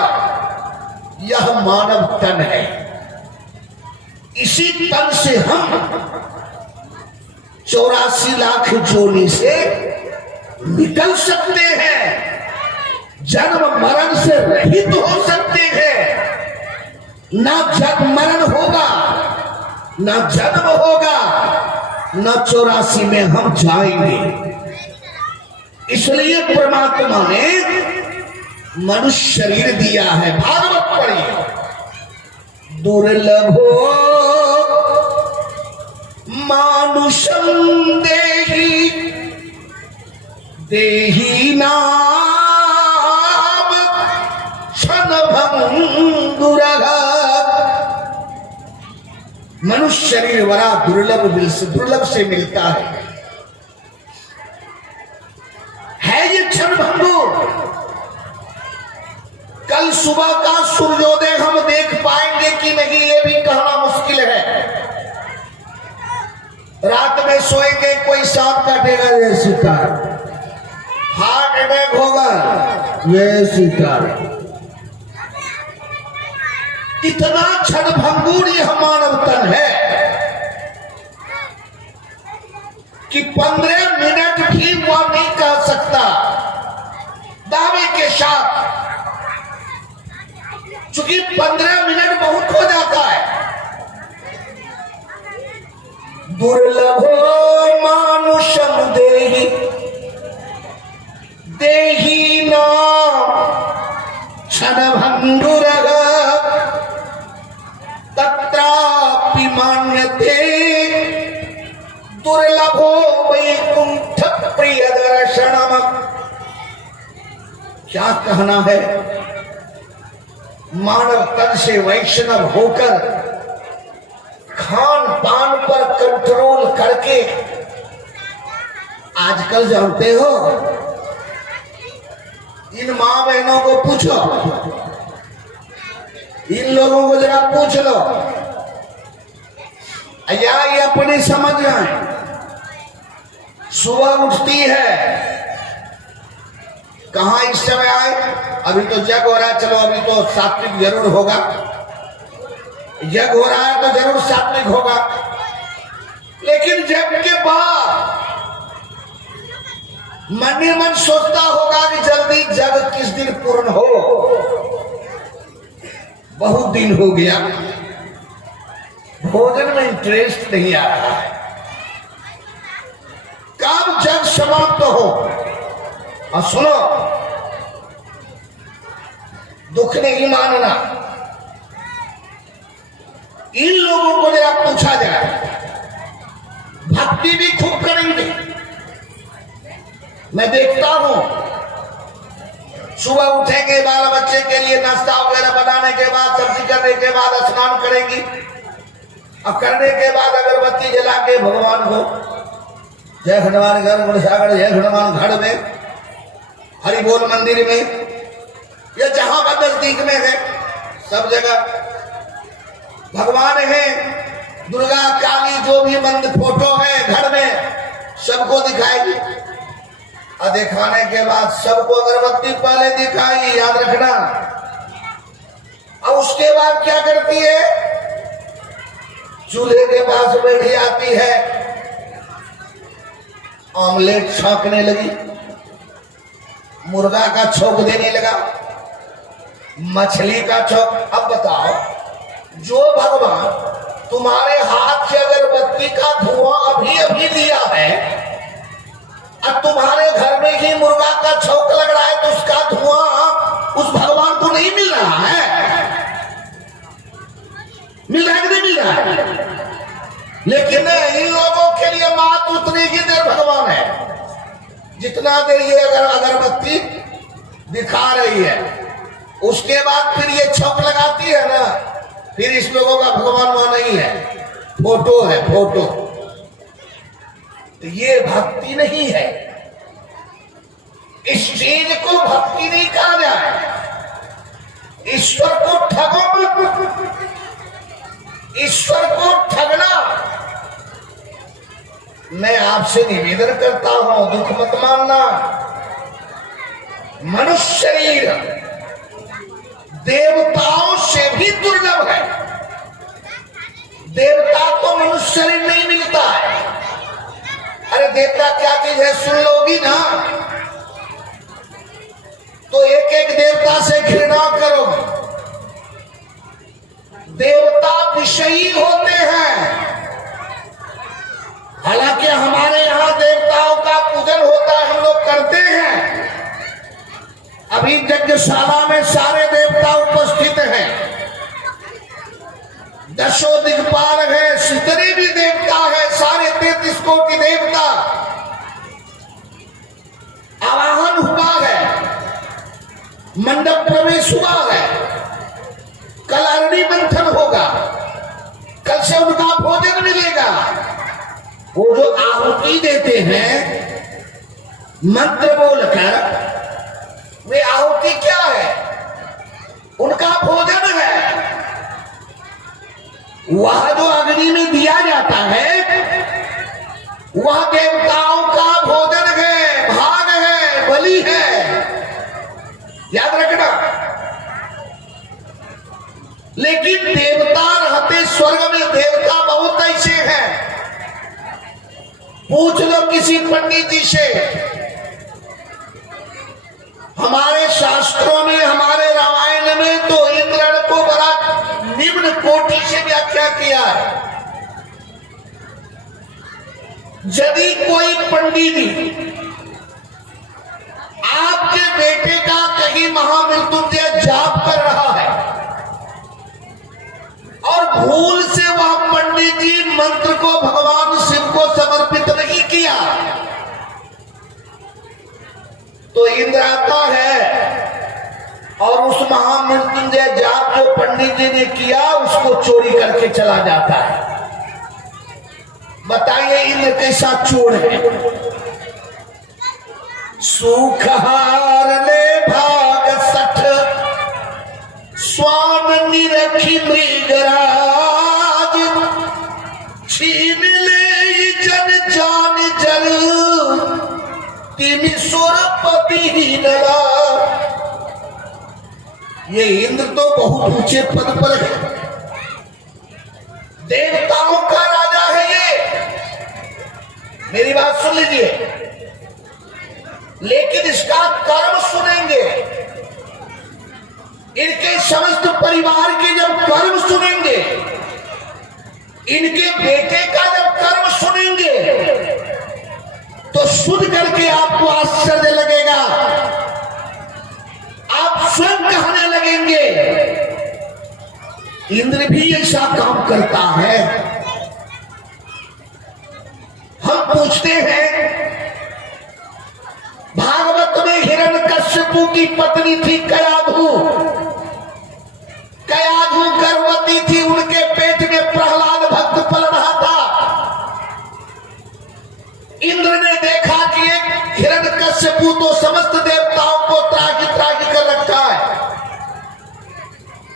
यह मानव तन है। इसी तन से हम 84 लाख जोड़ी से निकल सकते हैं, जन्म मरण से रहित हो सकते हैं। ना जन्म मरण होगा, ना जन्म होगा, ना 84 में हम जाएंगे। इसलिए परमात्मा ने मनुष्य शरीर दिया है। भागवत पढ़िए, दुर्लभो मानुषम देहि देहि नाम क्षणभंगुरः। मनुष्य शरीर बड़ा दुर्लभ से मिलता है ये क्षणभंगुर। कल सुबह का सूर्योदय हम देख पाएंगे कि नहीं, ये भी कहना मुश्किल है। रात में सोएंगे, कोई सांप काटेगा ये शिकार, हार्ट अटैक होगा ये शिकार। इतना क्षणभंगुर यह मानव तन है कि 15 मिनट भी वह नहीं कह सकता दावे के साथ, क्योंकि 15 मिनट बहुत हो जाता है। दुर्लभो मानुषम देहि देहि नाम क्षणभंगुरः तत्रापि मान्यते दुर्लभो वैकुंठ प्रिय दर्शनम। क्या कहना है? मानव तन से वैष्णव होकर खान पान पर कंट्रोल करके, आजकल जानते हो, इन मां बहनों को पूछो, इन लोगों को जरा पूछ लो, या ये अपनी समझ जाए। सुबह उठती है, कहां इस समय आए, अभी तो जग हो रहा है, चलो अभी तो सात्विक जरूर होगा, जग हो रहा है तो जरूर सात्विक होगा। लेकिन जग के बाद मन ही मन सोचता होगा कि जल्दी जग किस दिन पूर्ण हो, बहुत दिन हो गया, भोजन में इंटरेस्ट नहीं आ रहा है, कब जग समाप्त हो। और सुनो, दुख नहीं मानना, इन लोगों को जरा पूछा जाए, भक्ति भी खूब करेंगे। मैं देखता हूं, सुबह उठेंगे, बाल बच्चे के लिए नाश्ता वगैरह बनाने के बाद, सब्जी करने के बाद स्नान करेंगी, और करने के बाद अगरबत्ती जला के भगवान को जय हनुमान गढ़ गुणसागर, जय हनुमान गढ़ में, हरि बोल मंदिर में, या जहां पर नजदीक में है, सब जगह भगवान है, दुर्गा काली जो भी मंदिर फोटो है घर में सबको दिखाएगी। और दिखाने के बाद सबको अगरबत्ती पहले दिखाई, याद रखना। और उसके बाद क्या करती है, चूल्हे के पास बैठी आती है, ऑमलेट छौंकने लगी, मुर्गा का छौंक देने लगा, मछली का छौंक। अब बताओ, जो भगवान तुम्हारे हाथ से अगरबत्ती का धुआं अभी अभी दिया है, अब तुम्हारे घर में ही मुर्गा का छौंक लग रहा है, तो उसका धुआं उस भगवान को नहीं मिल रहा है? मिल रहा है कि नहीं मिल रहा है? लेकिन इन लोगों के लिए मात्र उतनी ही देर भगवान है जितना देर ये अगरबत्ती दिखा रही है। उसके बाद फिर ये छौंक लगाती है ना, फिर इस लोगों का भगवान वहां नहीं है, फोटो है, फोटो। तो ये भक्ति नहीं है। इस चीज को भक्ति नहीं कहा जाए। ईश्वर को ठगो मत, ईश्वर को ठगना। मैं आपसे निवेदन करता हूं, दुख मत मानना। मनुष्य शरीर देवताओं से भी दुर्लभ है। देवता को मनुष्य शरीर नहीं मिलता है। अरे देवता क्या चीज है सुन लोगी ना, तो एक एक देवता से घृणा करोगे। देवता विषयी होते हैं। हालांकि हमारे यहां देवताओं का पूजन होता है, हम लोग करते हैं। अभी यज्ञशाला में सारे देवता उपस्थित हैं, दशो दिक्पाल है, जितने भी देवता है, सारे 33 कोटि देवता आवाहन हुआ है, मंडप प्रवेश हुआ है, कल अग्नि मंथन होगा, कल से उनका भोजन मिलेगा। वो जो आहुति देते हैं मंत्र बोलकर, वे आहुति क्या है? उनका भोजन है। वह जो अग्नि में दिया जाता है वह देवताओं का भोजन है, भाग है, बलि है, याद रखना। लेकिन देवता रहते स्वर्ग में, देवता बहुत ऐसे हैं। पूछ लो किसी पंडित जी से। हमारे शास्त्रों में, हमारे रामायण में तो इंद्र को बड़ा निम्न कोटि से व्याख्या किया है। यदि कोई पंडित आपके बेटे का कहीं महामृत्युंजय जाप कर रहा है और भूल से वह पंडित जी मंत्र को भगवान शिव को समर्पित नहीं किया, तो इंद्र आता है और उस महामृत्युंजय जाप जो पंडित जी ने किया उसको चोरी करके चला जाता है। बताइए इंद्र कैसा चोर है? सुखहार ले भाग सठ, स्वान निरखी मृगराज, छीन ले जन जान जल, तिम सुरपति नला। ये इंद्र तो बहुत ऊंचे पद पर है, देवताओं का राजा है ये। मेरी बात सुन लीजिए, लेकिन इसका कर्म सुनेंगे, इनके समस्त परिवार के जब कर्म सुनेंगे, इनके बेटे का जब कर्म सुनेंगे, तो सुन करके आपको आश्चर्य लगेगा। आप स्वयं कहने लगेंगे इंद्र भी ऐसा काम करता है। हम पूछते हैं, भागवत में हिरण्यकश्यपु की पत्नी थी कयाधु, कयाधु गर्भवती थी, उनके पेट में प्रहलाद भक्त पल रहा था। इंद्र ने देखा कि एक हिरण्यकश्यपु तो समस्त देवताओं को त्राही त्राही कर रखा है,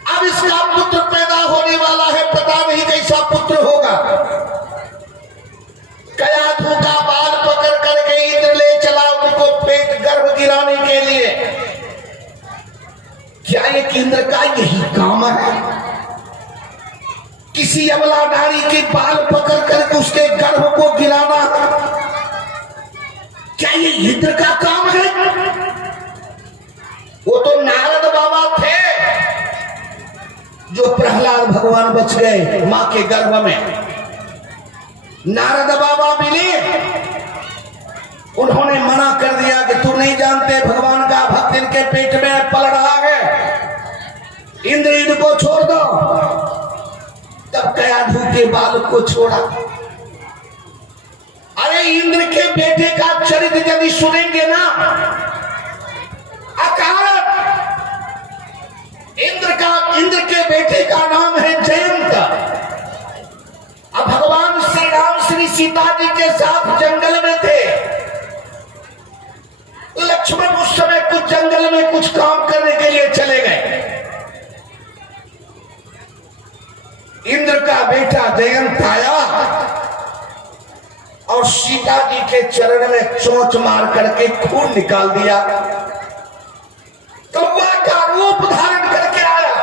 अब इसका पुत्र पैदा होने वाला है, पता वही कैसा पुत्र होगा। कयाधु का बाल पकड़ करके इंद्र ले चला उनको पेट गर्भ गिराने के लिए। क्या ये इंद्र का यही काम है? किसी अबला नारी के बाल पकड़ करके उसके गर्भ को गिराना, क्या ये इंद्र का काम है? वो तो नारद बाबा थे जो प्रहलाद भगवान बच गए मां के गर्भ में। नारद बाबा मिले, उन्होंने मना कर दिया कि तू नहीं जानते भगवान का भक्त इनके पेट में पल रहा है, इंद्र इनको छोड़ दो। तब कयाधु के बाल को छोड़ा। अरे इंद्र के बेटे का चरित्र यदि सुनेंगे ना, अकारण इंद्र के बेटे का नाम है जयंत। अब भगवान श्री राम श्री सीता जी के साथ जंगल में थे। लक्ष्मण उस समय कुछ जंगल में कुछ काम करने के लिए चले गए। इंद्र का बेटा जयंत आया और सीता जी के चरण में चोंच मार करके खून निकाल दिया। कौवा का रूप धारण करके आया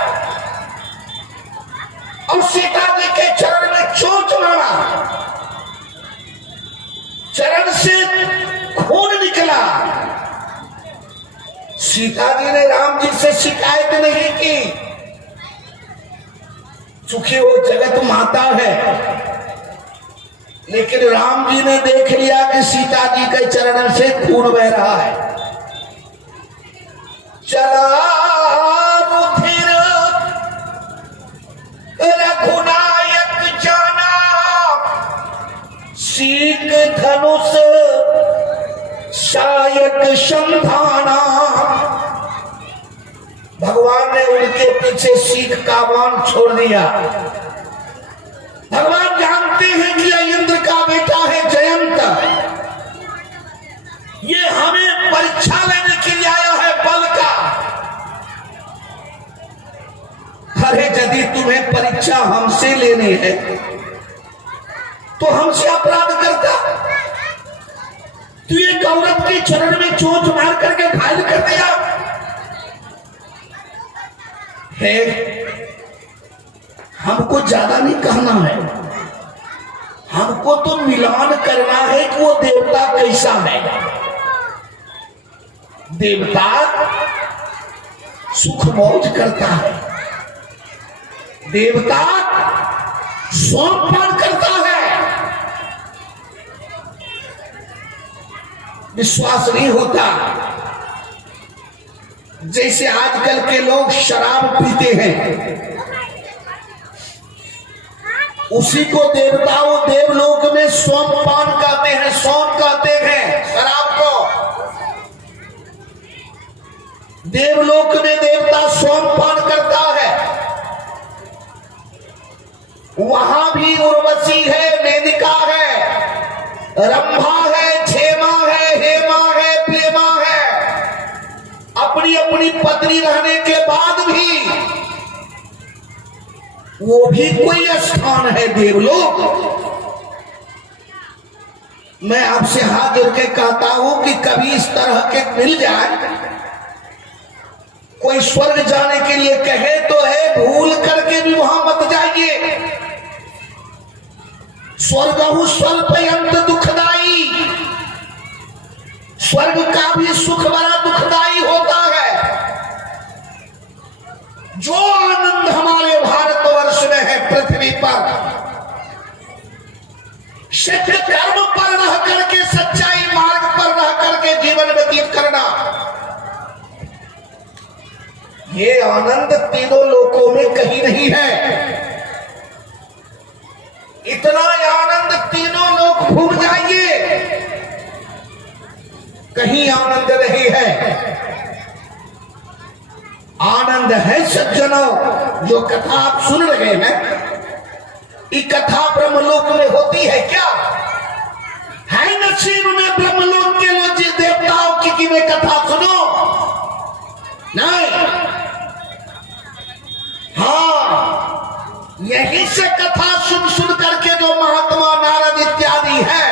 और सीता जी के चरण में चोंच मारा, चरण से खून निकला। सीता जी ने राम जी से शिकायत नहीं की, चूंकि वो जगत माता है। लेकिन राम जी ने देख लिया कि सीता जी के चरण से खून बह रहा है। चला रुधिर रघुनायक जाना, सीख धनुष शायक संधाना। भगवान ने उनके पीछे सीख का बाण छोड़ दिया। भगवान जानते हैं कि यह इंद्र का बेटा है जयंत, ये हमें परीक्षा लेने के लिए आया है बल का। अरे यदि तुम्हें परीक्षा हमसे लेनी है तो हमसे अपराध करता। तू एक औरत के चरण में चोंच मार करके घायल कर दिया है। हमको ज्यादा नहीं कहना है, हमको तो मिलान करना है कि वो देवता कैसा है। देवता सुख मौज करता है, देवता सोमपान करता है। विश्वास नहीं होता। जैसे आजकल के लोग शराब पीते हैं, उसी को देवता वो देवलोक में सोमपान कहते हैं, सोम कहते हैं शराब को। देवलोक में देवता सोमपान करता है। वहां भी उर्वशी है, मेनका है, रंभा है, क्षेमा है, हेमा है, प्रेमा है। अपनी अपनी पत्नी रहने के बाद भी वो भी कोई स्थान है देवलोक। मैं आपसे हाथ जोड़ के कहता हूं कि कभी इस तरह के मिल जाए, कोई स्वर्ग जाने के लिए कहे तो है, भूल करके भी वहां मत जाइए। स्वर्गहु स्वल्पयंत दुखदाई, स्वर्ग का भी सुख बड़ा दुखदाई होता है। जो आनंद हमारे भारतवर्ष में है पृथ्वी पर, सत्य कर्म पर रह करके, सच्चाई मार्ग पर रह करके जीवन व्यतीत करना, ये आनंद तीनों लोकों में कहीं नहीं है। इतना आनंद तीनों लोग भूल जाइए, कहीं आनंद नहीं है। आनंद है सज्जनों, जो कथा आप सुन रहे हैं, ये कथा ब्रह्मलोक में होती है क्या? है नसीब में ब्रह्मलोक के लोग देवताओं की में कथा सुनो? नहीं। हाँ, यहीं से कथा सुन सुन करके जो महात्मा नारद इत्यादि है,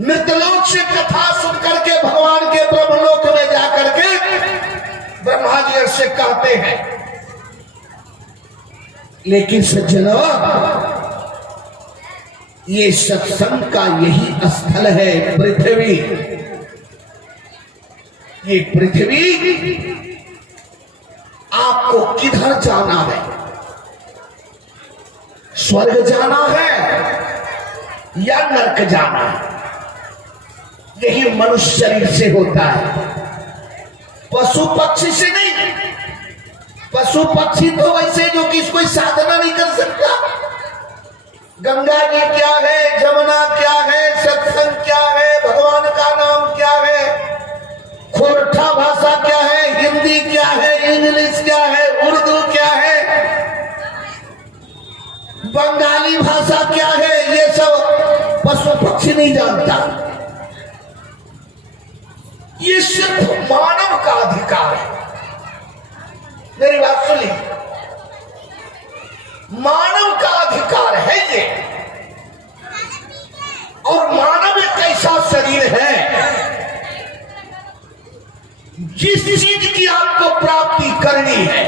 मृतलोक से कथा सुन करके भगवान के ब्रह्मलोक में जाकर के ब्रह्मा जी से कहते हैं। लेकिन सज्जनों, ये सत्संग का यही स्थल है, पृथ्वी। ये पृथ्वी आपको किधर जाना है? स्वर्ग जाना है या नरक जाना है? यही मनुष्य शरीर से होता है, पशु पक्षी से नहीं। पशु पक्षी तो वैसे जो कि कोई साधना नहीं कर सकता। गंगा जी क्या है, जमुना क्या है, सत्संग क्या है, भगवान का नाम क्या है, खोरठा भाषा क्या है, हिंदी क्या है, इंग्लिश क्या है, उर्दू क्या है, बंगाली भाषा क्या है, ये सब पशु पक्षी नहीं जानता। ये सिर्फ मानव का अधिकार है। मेरी बात सुनिए, मानव का अधिकार है ये। और मानव एक ऐसा शरीर है, जिस चीज की आपको प्राप्ति करनी है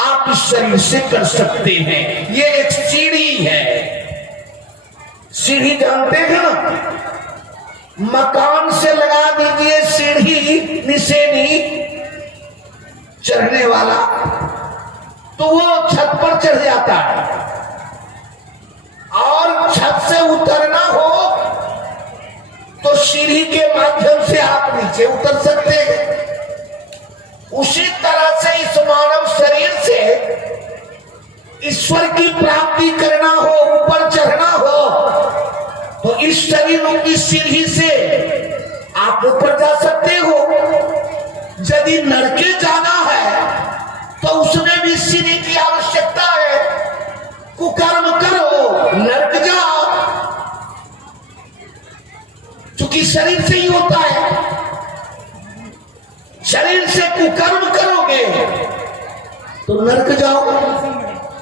आप इस शरीर से कर सकते हैं। ये एक सीढ़ी है। सीढ़ी जानते हैं ना? मकान से लगा दीजिए सीढ़ी, निशानी चढ़ने वाला, तो वो छत पर चढ़ जाता है। और छत से उतरना हो तो सीढ़ी के माध्यम से आप नीचे उतर सकते हैं। उसी तरह से इस मानव शरीर से ईश्वर की प्राप्ति करना हो, ऊपर चढ़ना हो, तो इस शरीर की सीढ़ी से आप ऊपर जा सकते हो। यदि नरके जाना है तो उसमें भी सीढ़ी की आवश्यकता है। कुकर्म करो, नरक जाओ, क्योंकि शरीर से ही होता है। शरीर से कुकर्म करोगे तो नरक जाओगे,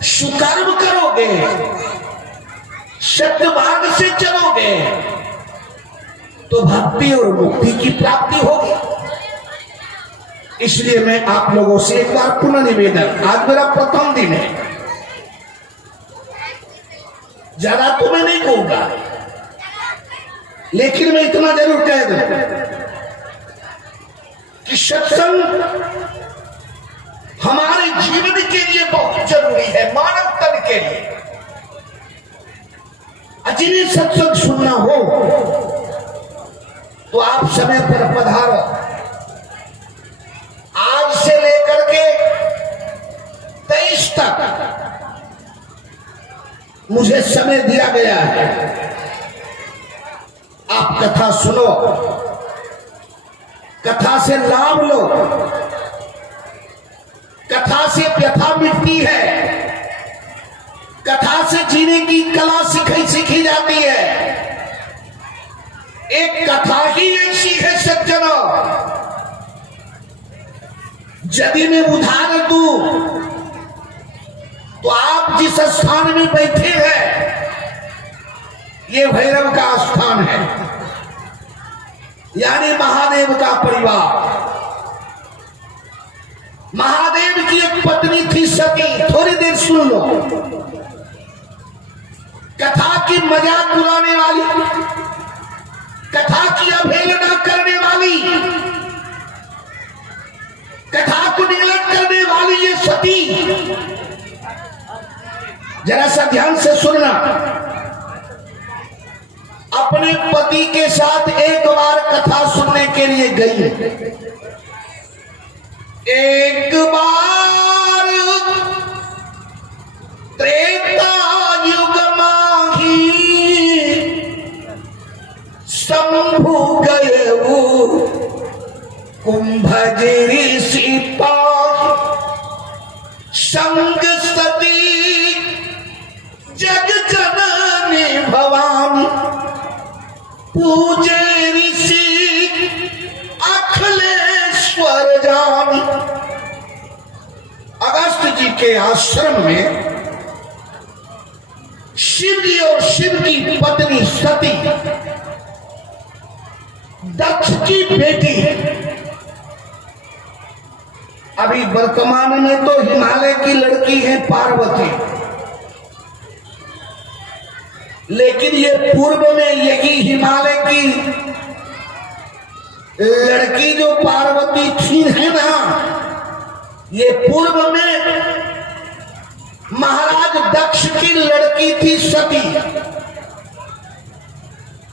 सुकर्म करोगे, सत्य मार्ग से चलोगे तो भक्ति और मुक्ति की प्राप्ति होगी। इसलिए मैं आप लोगों से एक बार पुनः निवेदन, आज मेरा प्रथम दिन है, ज्यादा तो मैं नहीं कहूंगा, लेकिन मैं इतना जरूर कह दूं कि सत्संग हमारे जीवन के लिए बहुत जरूरी है, मानव तन के लिए। जिन्हें सत्संग सुनना हो तो आप समय पर पधारो। आज से लेकर के 23 तक मुझे समय दिया गया है। आप कथा सुनो, कथा से लाभ लो। कथा से व्यथा मिटती है, कथा से जीने की कला सीखी जाती है। एक कथा ही ऐसी है सज्जनों, यदि मैं उदाहरण दूं तो आप जिस स्थान में बैठे हैं ये भैरव का स्थान है, यानी महादेव का परिवार। महादेव की एक पत्नी थी सती। थोड़ी देर सुन लो, कथा की मजाक उड़ाने वाली, कथा की अवहेलना करने वाली, कथा को निगलन करने वाली ये सती, जरा सा ध्यान से सुनना। अपने पति के साथ एक बार कथा सुनने के लिए गई। एक बार त्रेता युग माही शंभु गए वो कुंभगिरी सिपाही, संग सती जग जननी भवानी, पूजे ऋषि अखिलेश्वर जानी, के आश्रम में शिव जी और शिव की पत्नी सती, दक्ष की बेटी, अभी वर्तमान में तो हिमालय की लड़की है पार्वती, लेकिन ये पूर्व में यही हिमालय की लड़की जो पार्वती थी है ना, ये पूर्व में महाराज दक्ष की लड़की थी सती,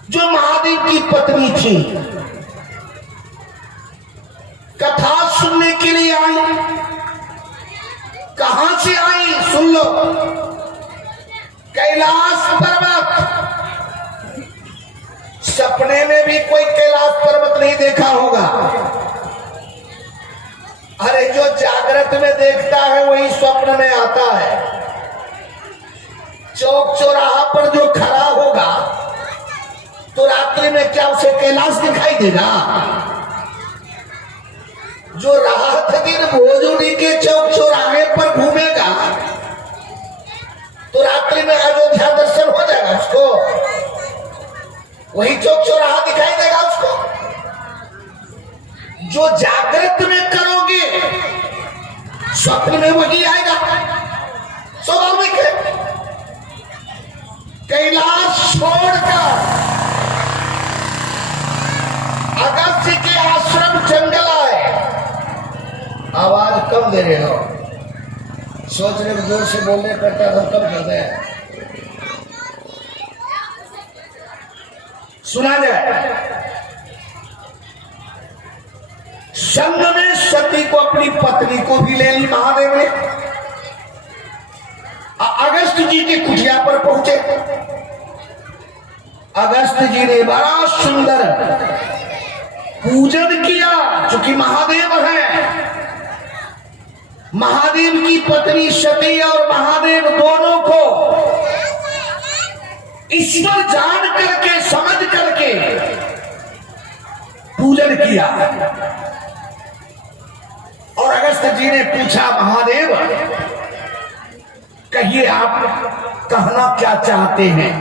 जो महादेव की पत्नी थी। कथा सुनने के लिए आई। कहां से आई सुन लो। कैलाश पर्वत। सपने में भी कोई कैलाश पर्वत नहीं देखा होगा। अरे जो जागृत में देखता है वही स्वप्न में आता है। चौक चौराहा पर जो खड़ा होगा तो रात्रि में क्या उसे कैलाश दिखाई देगा? जो रात दिन भोजपुरी के चौक चौराहे पर घूमेगा तो रात्रि में अयोध्या दर्शन हो जाएगा उसको, वही चौक चौराहा दिखाई देगा उसको। जो जागृत में करोगे स्वप्न में वही आएगा, स्वाभाविक है। कैलाश छोड़कर अगस्त्य के आश्रम जंगल आए। आवाज कम दे रहे हो, सोच रहे जोर से बोलने करता तो कम कर दे, सुना जाए। संग में सती को अपनी पत्नी को भी ले ली महादेव ने। अगस्त जी की कुटिया पर पहुंचे। अगस्त जी ने बड़ा सुंदर पूजन किया, चूंकि महादेव है। महादेव की पत्नी सती और महादेव दोनों को ईश्वर जान करके समझ करके पूजन किया। और अगस्त जी ने पूछा, महादेव कहिए आप कहना क्या चाहते हैं?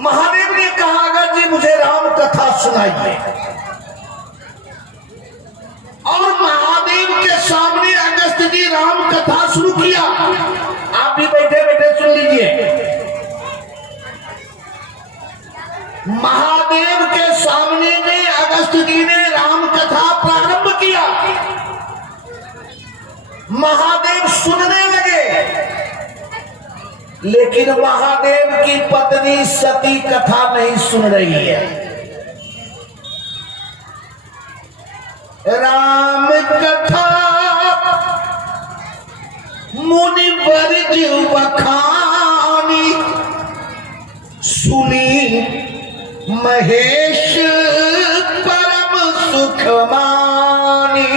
महादेव ने कहा, अगस्त जी मुझे राम कथा सुनाइए। और महादेव के सामने अगस्त जी राम कथा शुरू किया। आप भी बैठे बैठे सुन लीजिए। महादेव के सामने में अगस्त जी ने राम कथा प्रारंभ किया। महादेव सुनने लगे, लेकिन महादेव की पत्नी सती कथा नहीं सुन रही है। राम कथा मुनिवर जीव बखानी, सुनी महेश परम सुख मानी।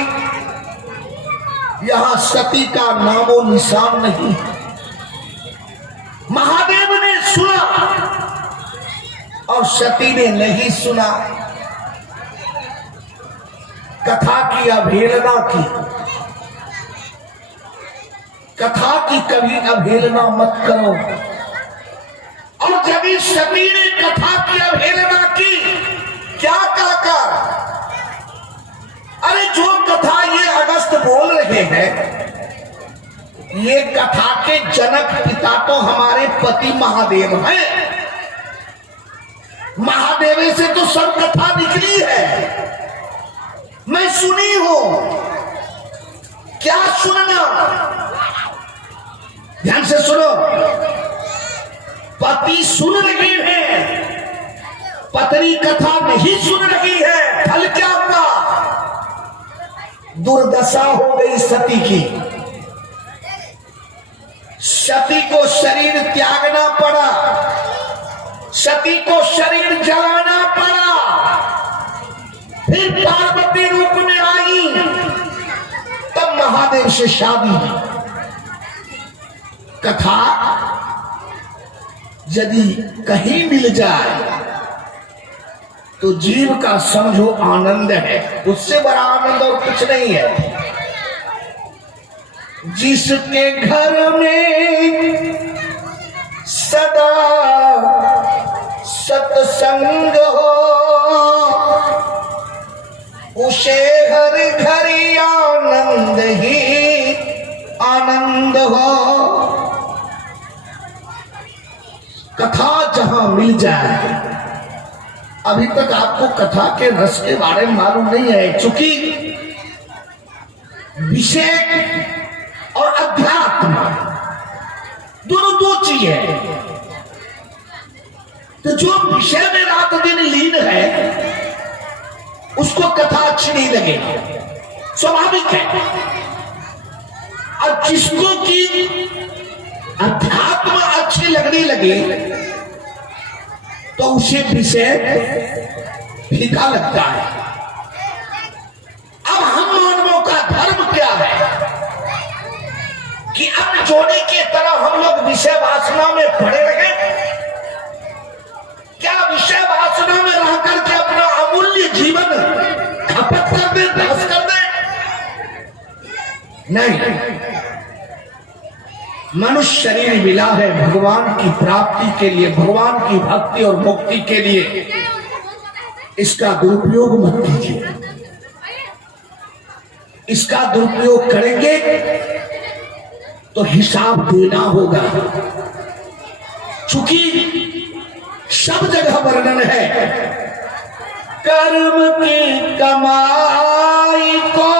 यहां सती का नामो निशान नहीं। महादेव ने सुना और सती ने नहीं सुना। कथा की अवहेलना की। कथा की कभी अवहेलना मत करो। और जब इस सती ने कथा की अवहेलना की, क्या कहकर, अरे जो कथा ये अगस्त बोल रहे हैं, ये कथा के जनक पिता तो हमारे पति महादेव हैं। महादेव से तो सब कथा निकली है, मैं सुनी हूं। क्या सुनना? ध्यान से सुनो। पति सुन रहे हैं, पत्नी कथा नहीं सुन रही है। फल क्या हुआ? दुर्दशा हो गई सती की। सती को शरीर त्यागना पड़ा, सती को शरीर जलाना पड़ा। फिर पार्वती रूप में आई, तब महादेव से शादी। कथा यदि कहीं मिल जाए तो जीव का समझो आनंद है, उससे बड़ा आनंद और कुछ नहीं है। जिसके घर में सदा सत्संग हो, उसे हर घड़ी आनंद ही आनंद हो। कथा जहां मिल जाए, अभी तक आपको कथा के रस के बारे में मालूम नहीं है, चूंकि विषय और अध्यात्म दोनों दो चीज है। तो जो विषय में रात दिन लीन है उसको कथा अच्छी नहीं लगेगी, स्वाभाविक है। और जिसको कि अध्यात्म अच्छी लगने लगे तो उसे विषय फीका लगता है। अब हम मानवों का धर्म क्या है कि अब जोड़ी की तरह हम लोग विषय वासना में पड़े रहे? क्या विषय वासना में रह करके अपना अमूल्य जीवन खपत कर दे, नाश कर दे? नहीं, मनुष्य शरीर मिला है भगवान की प्राप्ति के लिए, भगवान की भक्ति और मुक्ति के लिए। इसका दुरुपयोग मत कीजिए। इसका दुरुपयोग करेंगे तो हिसाब देना होगा। चूंकि सब जगह वर्णन है, कर्म की कमाई को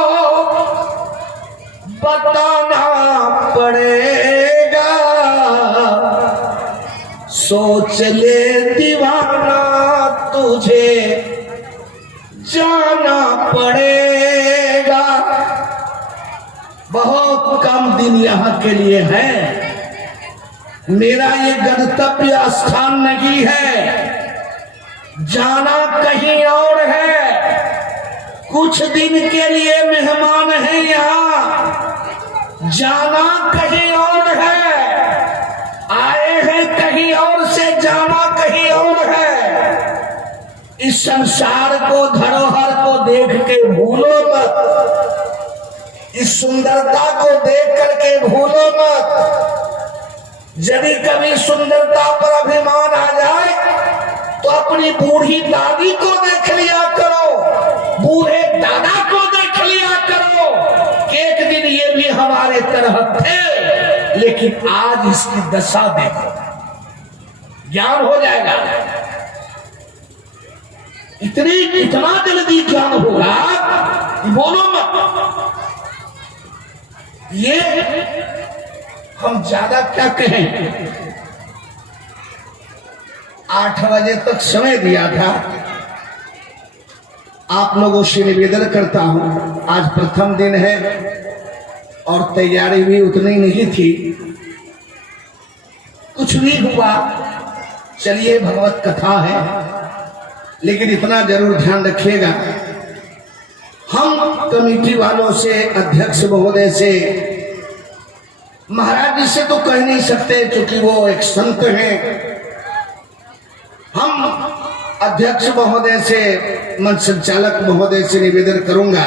बताना पड़ेगा, सोच ले दीवाना तुझे जाना पड़ेगा। बहुत कम दिन यहाँ के लिए है। मेरा ये गंतव्य स्थान नहीं है, जाना कहीं और है। कुछ दिन के लिए मेहमान है यहाँ, जाना कहीं और है। आए हैं कहीं और से, जाना कहीं और है। इस संसार को, धरोहर को देख के भूलो मत। इस सुंदरता को देख करके भूलो मत। यदि कभी सुंदरता पर अभिमान आ जाए तो अपनी बूढ़ी दादी को देख लिया करो, बूढ़े दादा को देख लिया करो कि एक दिन ये भी हमारे तरह थे, लेकिन आज इसकी दशा देखो। ज्ञान हो जाएगा, इतना जल्दी ज्ञान होगा कि बोलो मत। ये हम ज्यादा क्या कहें, 8 बजे तक समय दिया था। आप लोगों से निवेदन करता हूं, आज प्रथम दिन है और तैयारी भी उतनी नहीं थी। कुछ भी हुआ, चलिए भगवत कथा है, लेकिन इतना जरूर ध्यान रखिएगा, हम कमेटी वालों से, अध्यक्ष महोदय से, महाराज जी से तो कह नहीं सकते क्योंकि वो एक संत हैं। हम अध्यक्ष महोदय से, मंच संचालक महोदय से निवेदन करूंगा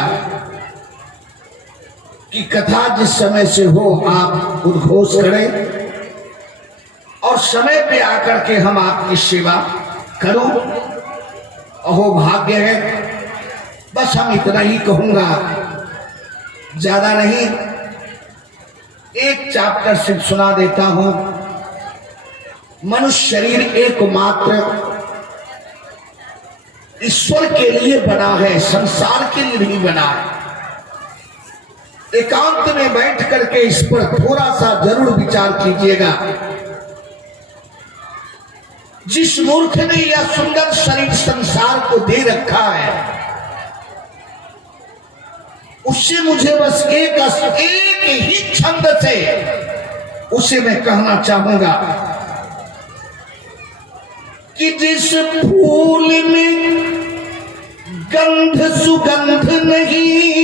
कि कथा जिस समय से हो आप उद्घोष करें और समय पे आकर के हम आपकी सेवा करो। अहो भाग्य है। बस हम इतना ही कहूंगा, ज्यादा नहीं। एक चैप्टर सिर्फ सुना देता हूं। मनुष्य शरीर एकमात्र ईश्वर के लिए बना है, संसार के लिए नहीं बना है। एकांत में बैठ करके इस पर थोड़ा सा जरूर विचार कीजिएगा। जिस मूर्ख ने यह सुंदर शरीर संसार को दे रखा है, उससे मुझे बस एक ही छंद से उसे मैं कहना चाहूंगा कि जिस फूल में गंध सुगंध नहीं,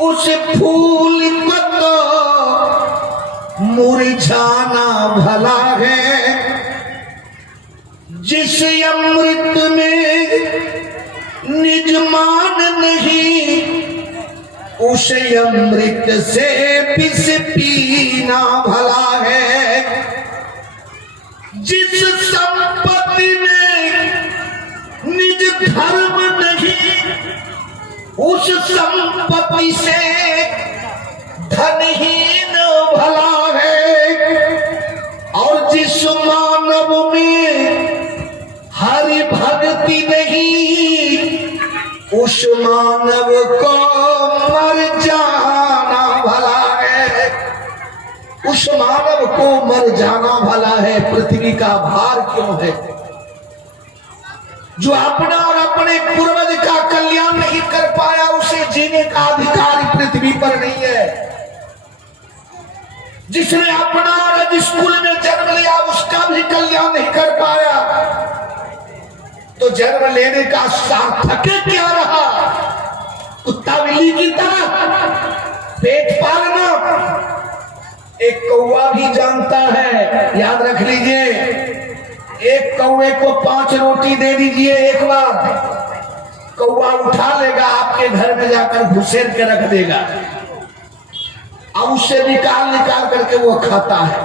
उस फूल को तो मुरझाना भला है। जिस अमृत में निज मान नहीं, उस अमृत से पिस पीना भला है। जिस संपत्ति में निज धर्म नहीं, उस संपत्ति से धनहीन भला है। और जिस मानव में हरि भक्ति नहीं, उस मानव को मर जाना भला है। उस मानव को मर जाना भला है। पृथ्वी का भार क्यों है? जो अपना और अपने पूर्वज का कल्याण नहीं कर पाया, उसे जीने का अधिकार पृथ्वी पर नहीं है। जिसने अपना और स्कूल में जन्म लिया, उसका भी कल्याण नहीं कर पाया, तो जन्म लेने का सार्थक क्या रहा? कुत्ता बिल्ली की तरह पेट पालना। एक कौवा भी जानता है, याद रख लीजिए, एक कौवे को 5 रोटी दे दीजिए एक बार, कौवा उठा लेगा, आपके घर में जाकर घुसेर के रख देगा, अब उससे निकाल करके वो खाता है।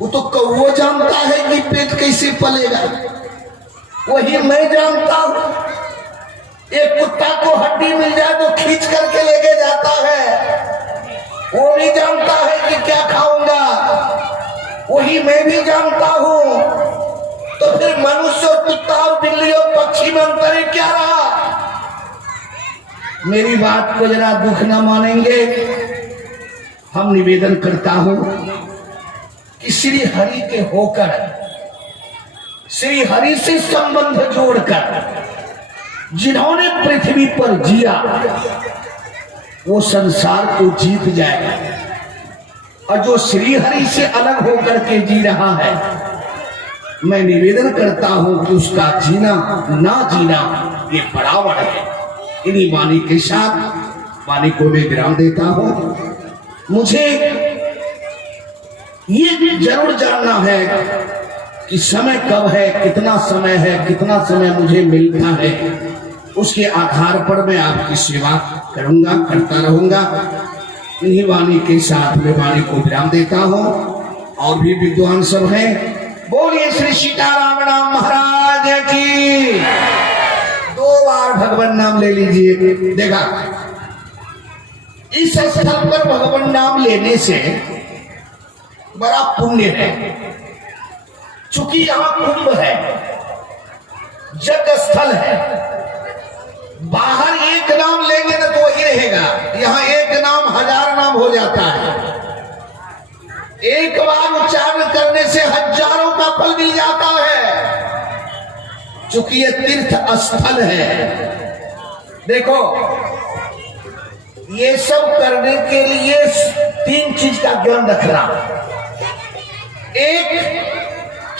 वो तो कौवा जानता है कि पेट कैसे पलेगा, वही मैं जानता हूं। एक कुत्ता को हड्डी मिल जाए तो खींच करके लेके जाता है, वो भी जानता है कि क्या खाऊंगा, वही मैं भी जानता हूं। तो फिर मनुष्य और कुत्ता और बिल्ली और पक्षी में अंतर क्या रहा? मेरी बात को जरा दुख न मानेंगे। हम निवेदन करता हूं कि श्री हरि के होकर, श्री हरि से संबंध जोड़कर जिन्होंने पृथ्वी पर जिया, वो संसार को जीत जाएगा। और जो श्री हरि से अलग होकर के जी रहा है, मैं निवेदन करता हूं कि उसका जीना ना जीना ये बराबर है। इन्हीं वाणी के साथ वाणी को मैं विराम देता हूं। मुझे ये जरूर जानना है कि समय कब है, कितना समय है, कितना समय मुझे मिलता है, उसके आधार पर मैं आपकी सेवा करूंगा, करता रहूंगा। इन्हीं वाणी के साथ मैं वाणी को विराम देता हूं। और भी विद्वान सब हैं, बोलिए श्री सीताराम नाम महाराज की। 2 बार भगवान नाम ले लीजिए। देखा, इस स्थल पर भगवान नाम लेने से बड़ा पुण्य है। चूंकि यहां कुंभ है, जग स्थल है, बाहर एक नाम लेंगे ना तो वही रहेगा, यहां एक नाम 1000 नाम हो जाता है। एक बार उच्चारण करने से हजारों का फल मिल जाता है। चूंकि ये तीर्थ स्थल है। देखो, ये सब करने के लिए 3 चीज का ज्ञान रखना। एक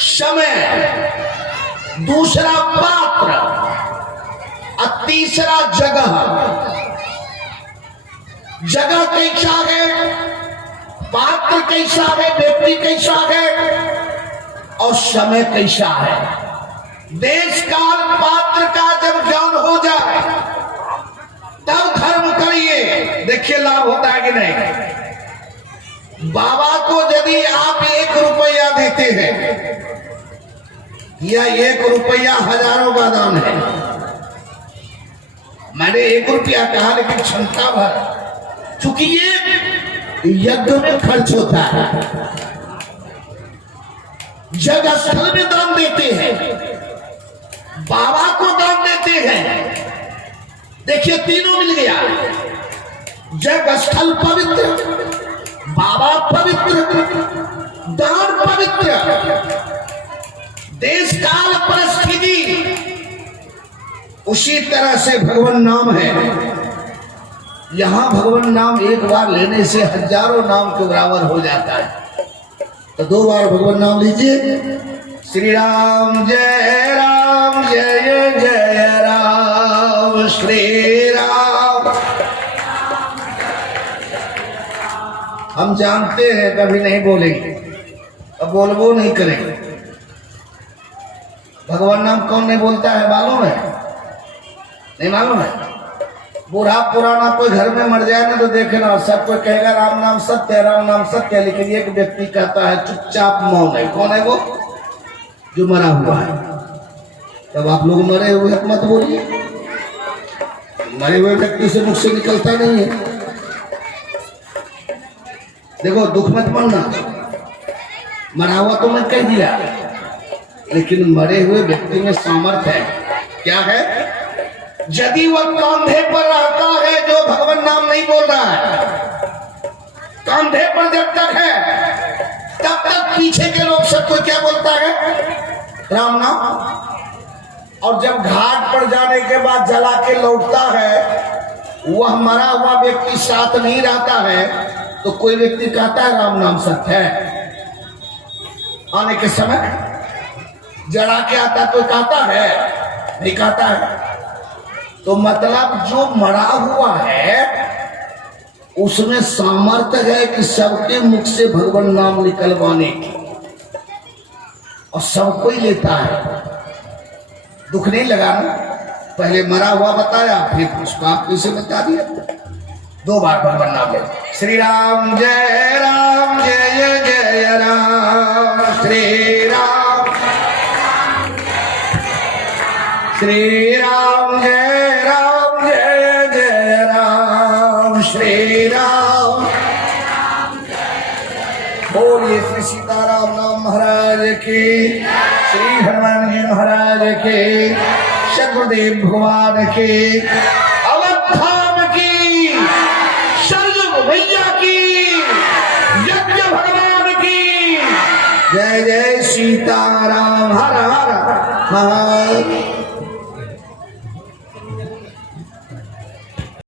समय, दूसरा पात्र और तीसरा जगह। जगह कैसा है, पात्र कैसा है, व्यक्ति कैसा है और समय कैसा है। देश काल पात्र का जब ज्ञान हो जाए तब धर्म करिए। देखिए लाभ होता है कि नहीं। बाबा को यदि आप 1 रुपया देते हैं या 1 रुपया हजारों का दान है, मैंने 1 रुपया कहा लेकिन क्षमता भर, चूंकि ये यज्ञ में खर्च होता है, जगह स्थल में दान देते हैं, बाबा को दान देते हैं। देखिए तीनों मिल गया, जग स्थल पवित्र, बाबा पवित्र, दान पवित्र, देश काल परिस्थिति उसी तरह से भगवान नाम है। यहां भगवान नाम एक बार लेने से हजारों नाम के बराबर हो जाता है। तो 2 बार भगवान नाम लीजिए। श्री राम जय राम, जय जय राम, श्री राम। हम जानते हैं कभी नहीं बोलेंगे, अब बोलबो नहीं करेंगे। भगवान नाम कौन नहीं बोलता है मालूम है? नहीं मालूम है? बूढ़ा पुराना कोई घर में मर जाए ना तो देखे ना, सब कोई कहेगा राम नाम सत्य है, राम नाम सत्य है, लेकिन एक व्यक्ति कहता है चुपचाप मौन है। कौन है वो? जो मरा हुआ है। तब आप लोग मरे हुए मत बोलिए, मरे हुए व्यक्ति से मुख से निकलता नहीं है। देखो दुख मत मानना, मरा हुआ तो मैं कह दिया, लेकिन मरे हुए व्यक्ति में सामर्थ्य है। क्या है? यदि वह कंधे पर रहता है, जो भगवान नाम नहीं बोल रहा है, कंधे पर जब तक है तब तक पीछे के लोग सबको क्या बोलता है? राम नाम। और जब घाट पर जाने के बाद जला के लौटता है, वह मरा हुआ व्यक्ति साथ नहीं रहता है, तो कोई व्यक्ति कहता है राम नाम सत्य है। आने के समय जला के आता कोई कहता है? नहीं कहता है। तो मतलब जो मरा हुआ है उसमें सामर्थ्य है कि सबके मुख से भगवान नाम निकलवाने की, और सबको ही लेता है। दुख नहीं लगाना, पहले मरा हुआ बताया, फिर उसको आप किसे बता दिया। 2 बार भगवान नाम ले। श्री राम जय जय राम, श्री राम श्री राम जय राम, श्री राम। बोलिए श्री सीताराम नाम महाराज की, श्री हनुमान जी महाराज की, शंकरदेव भगवान की, अवधाम की, सरयुग भैया की, यज्ञ भगवान की जय। जय सीताराम। हर हर महादेव।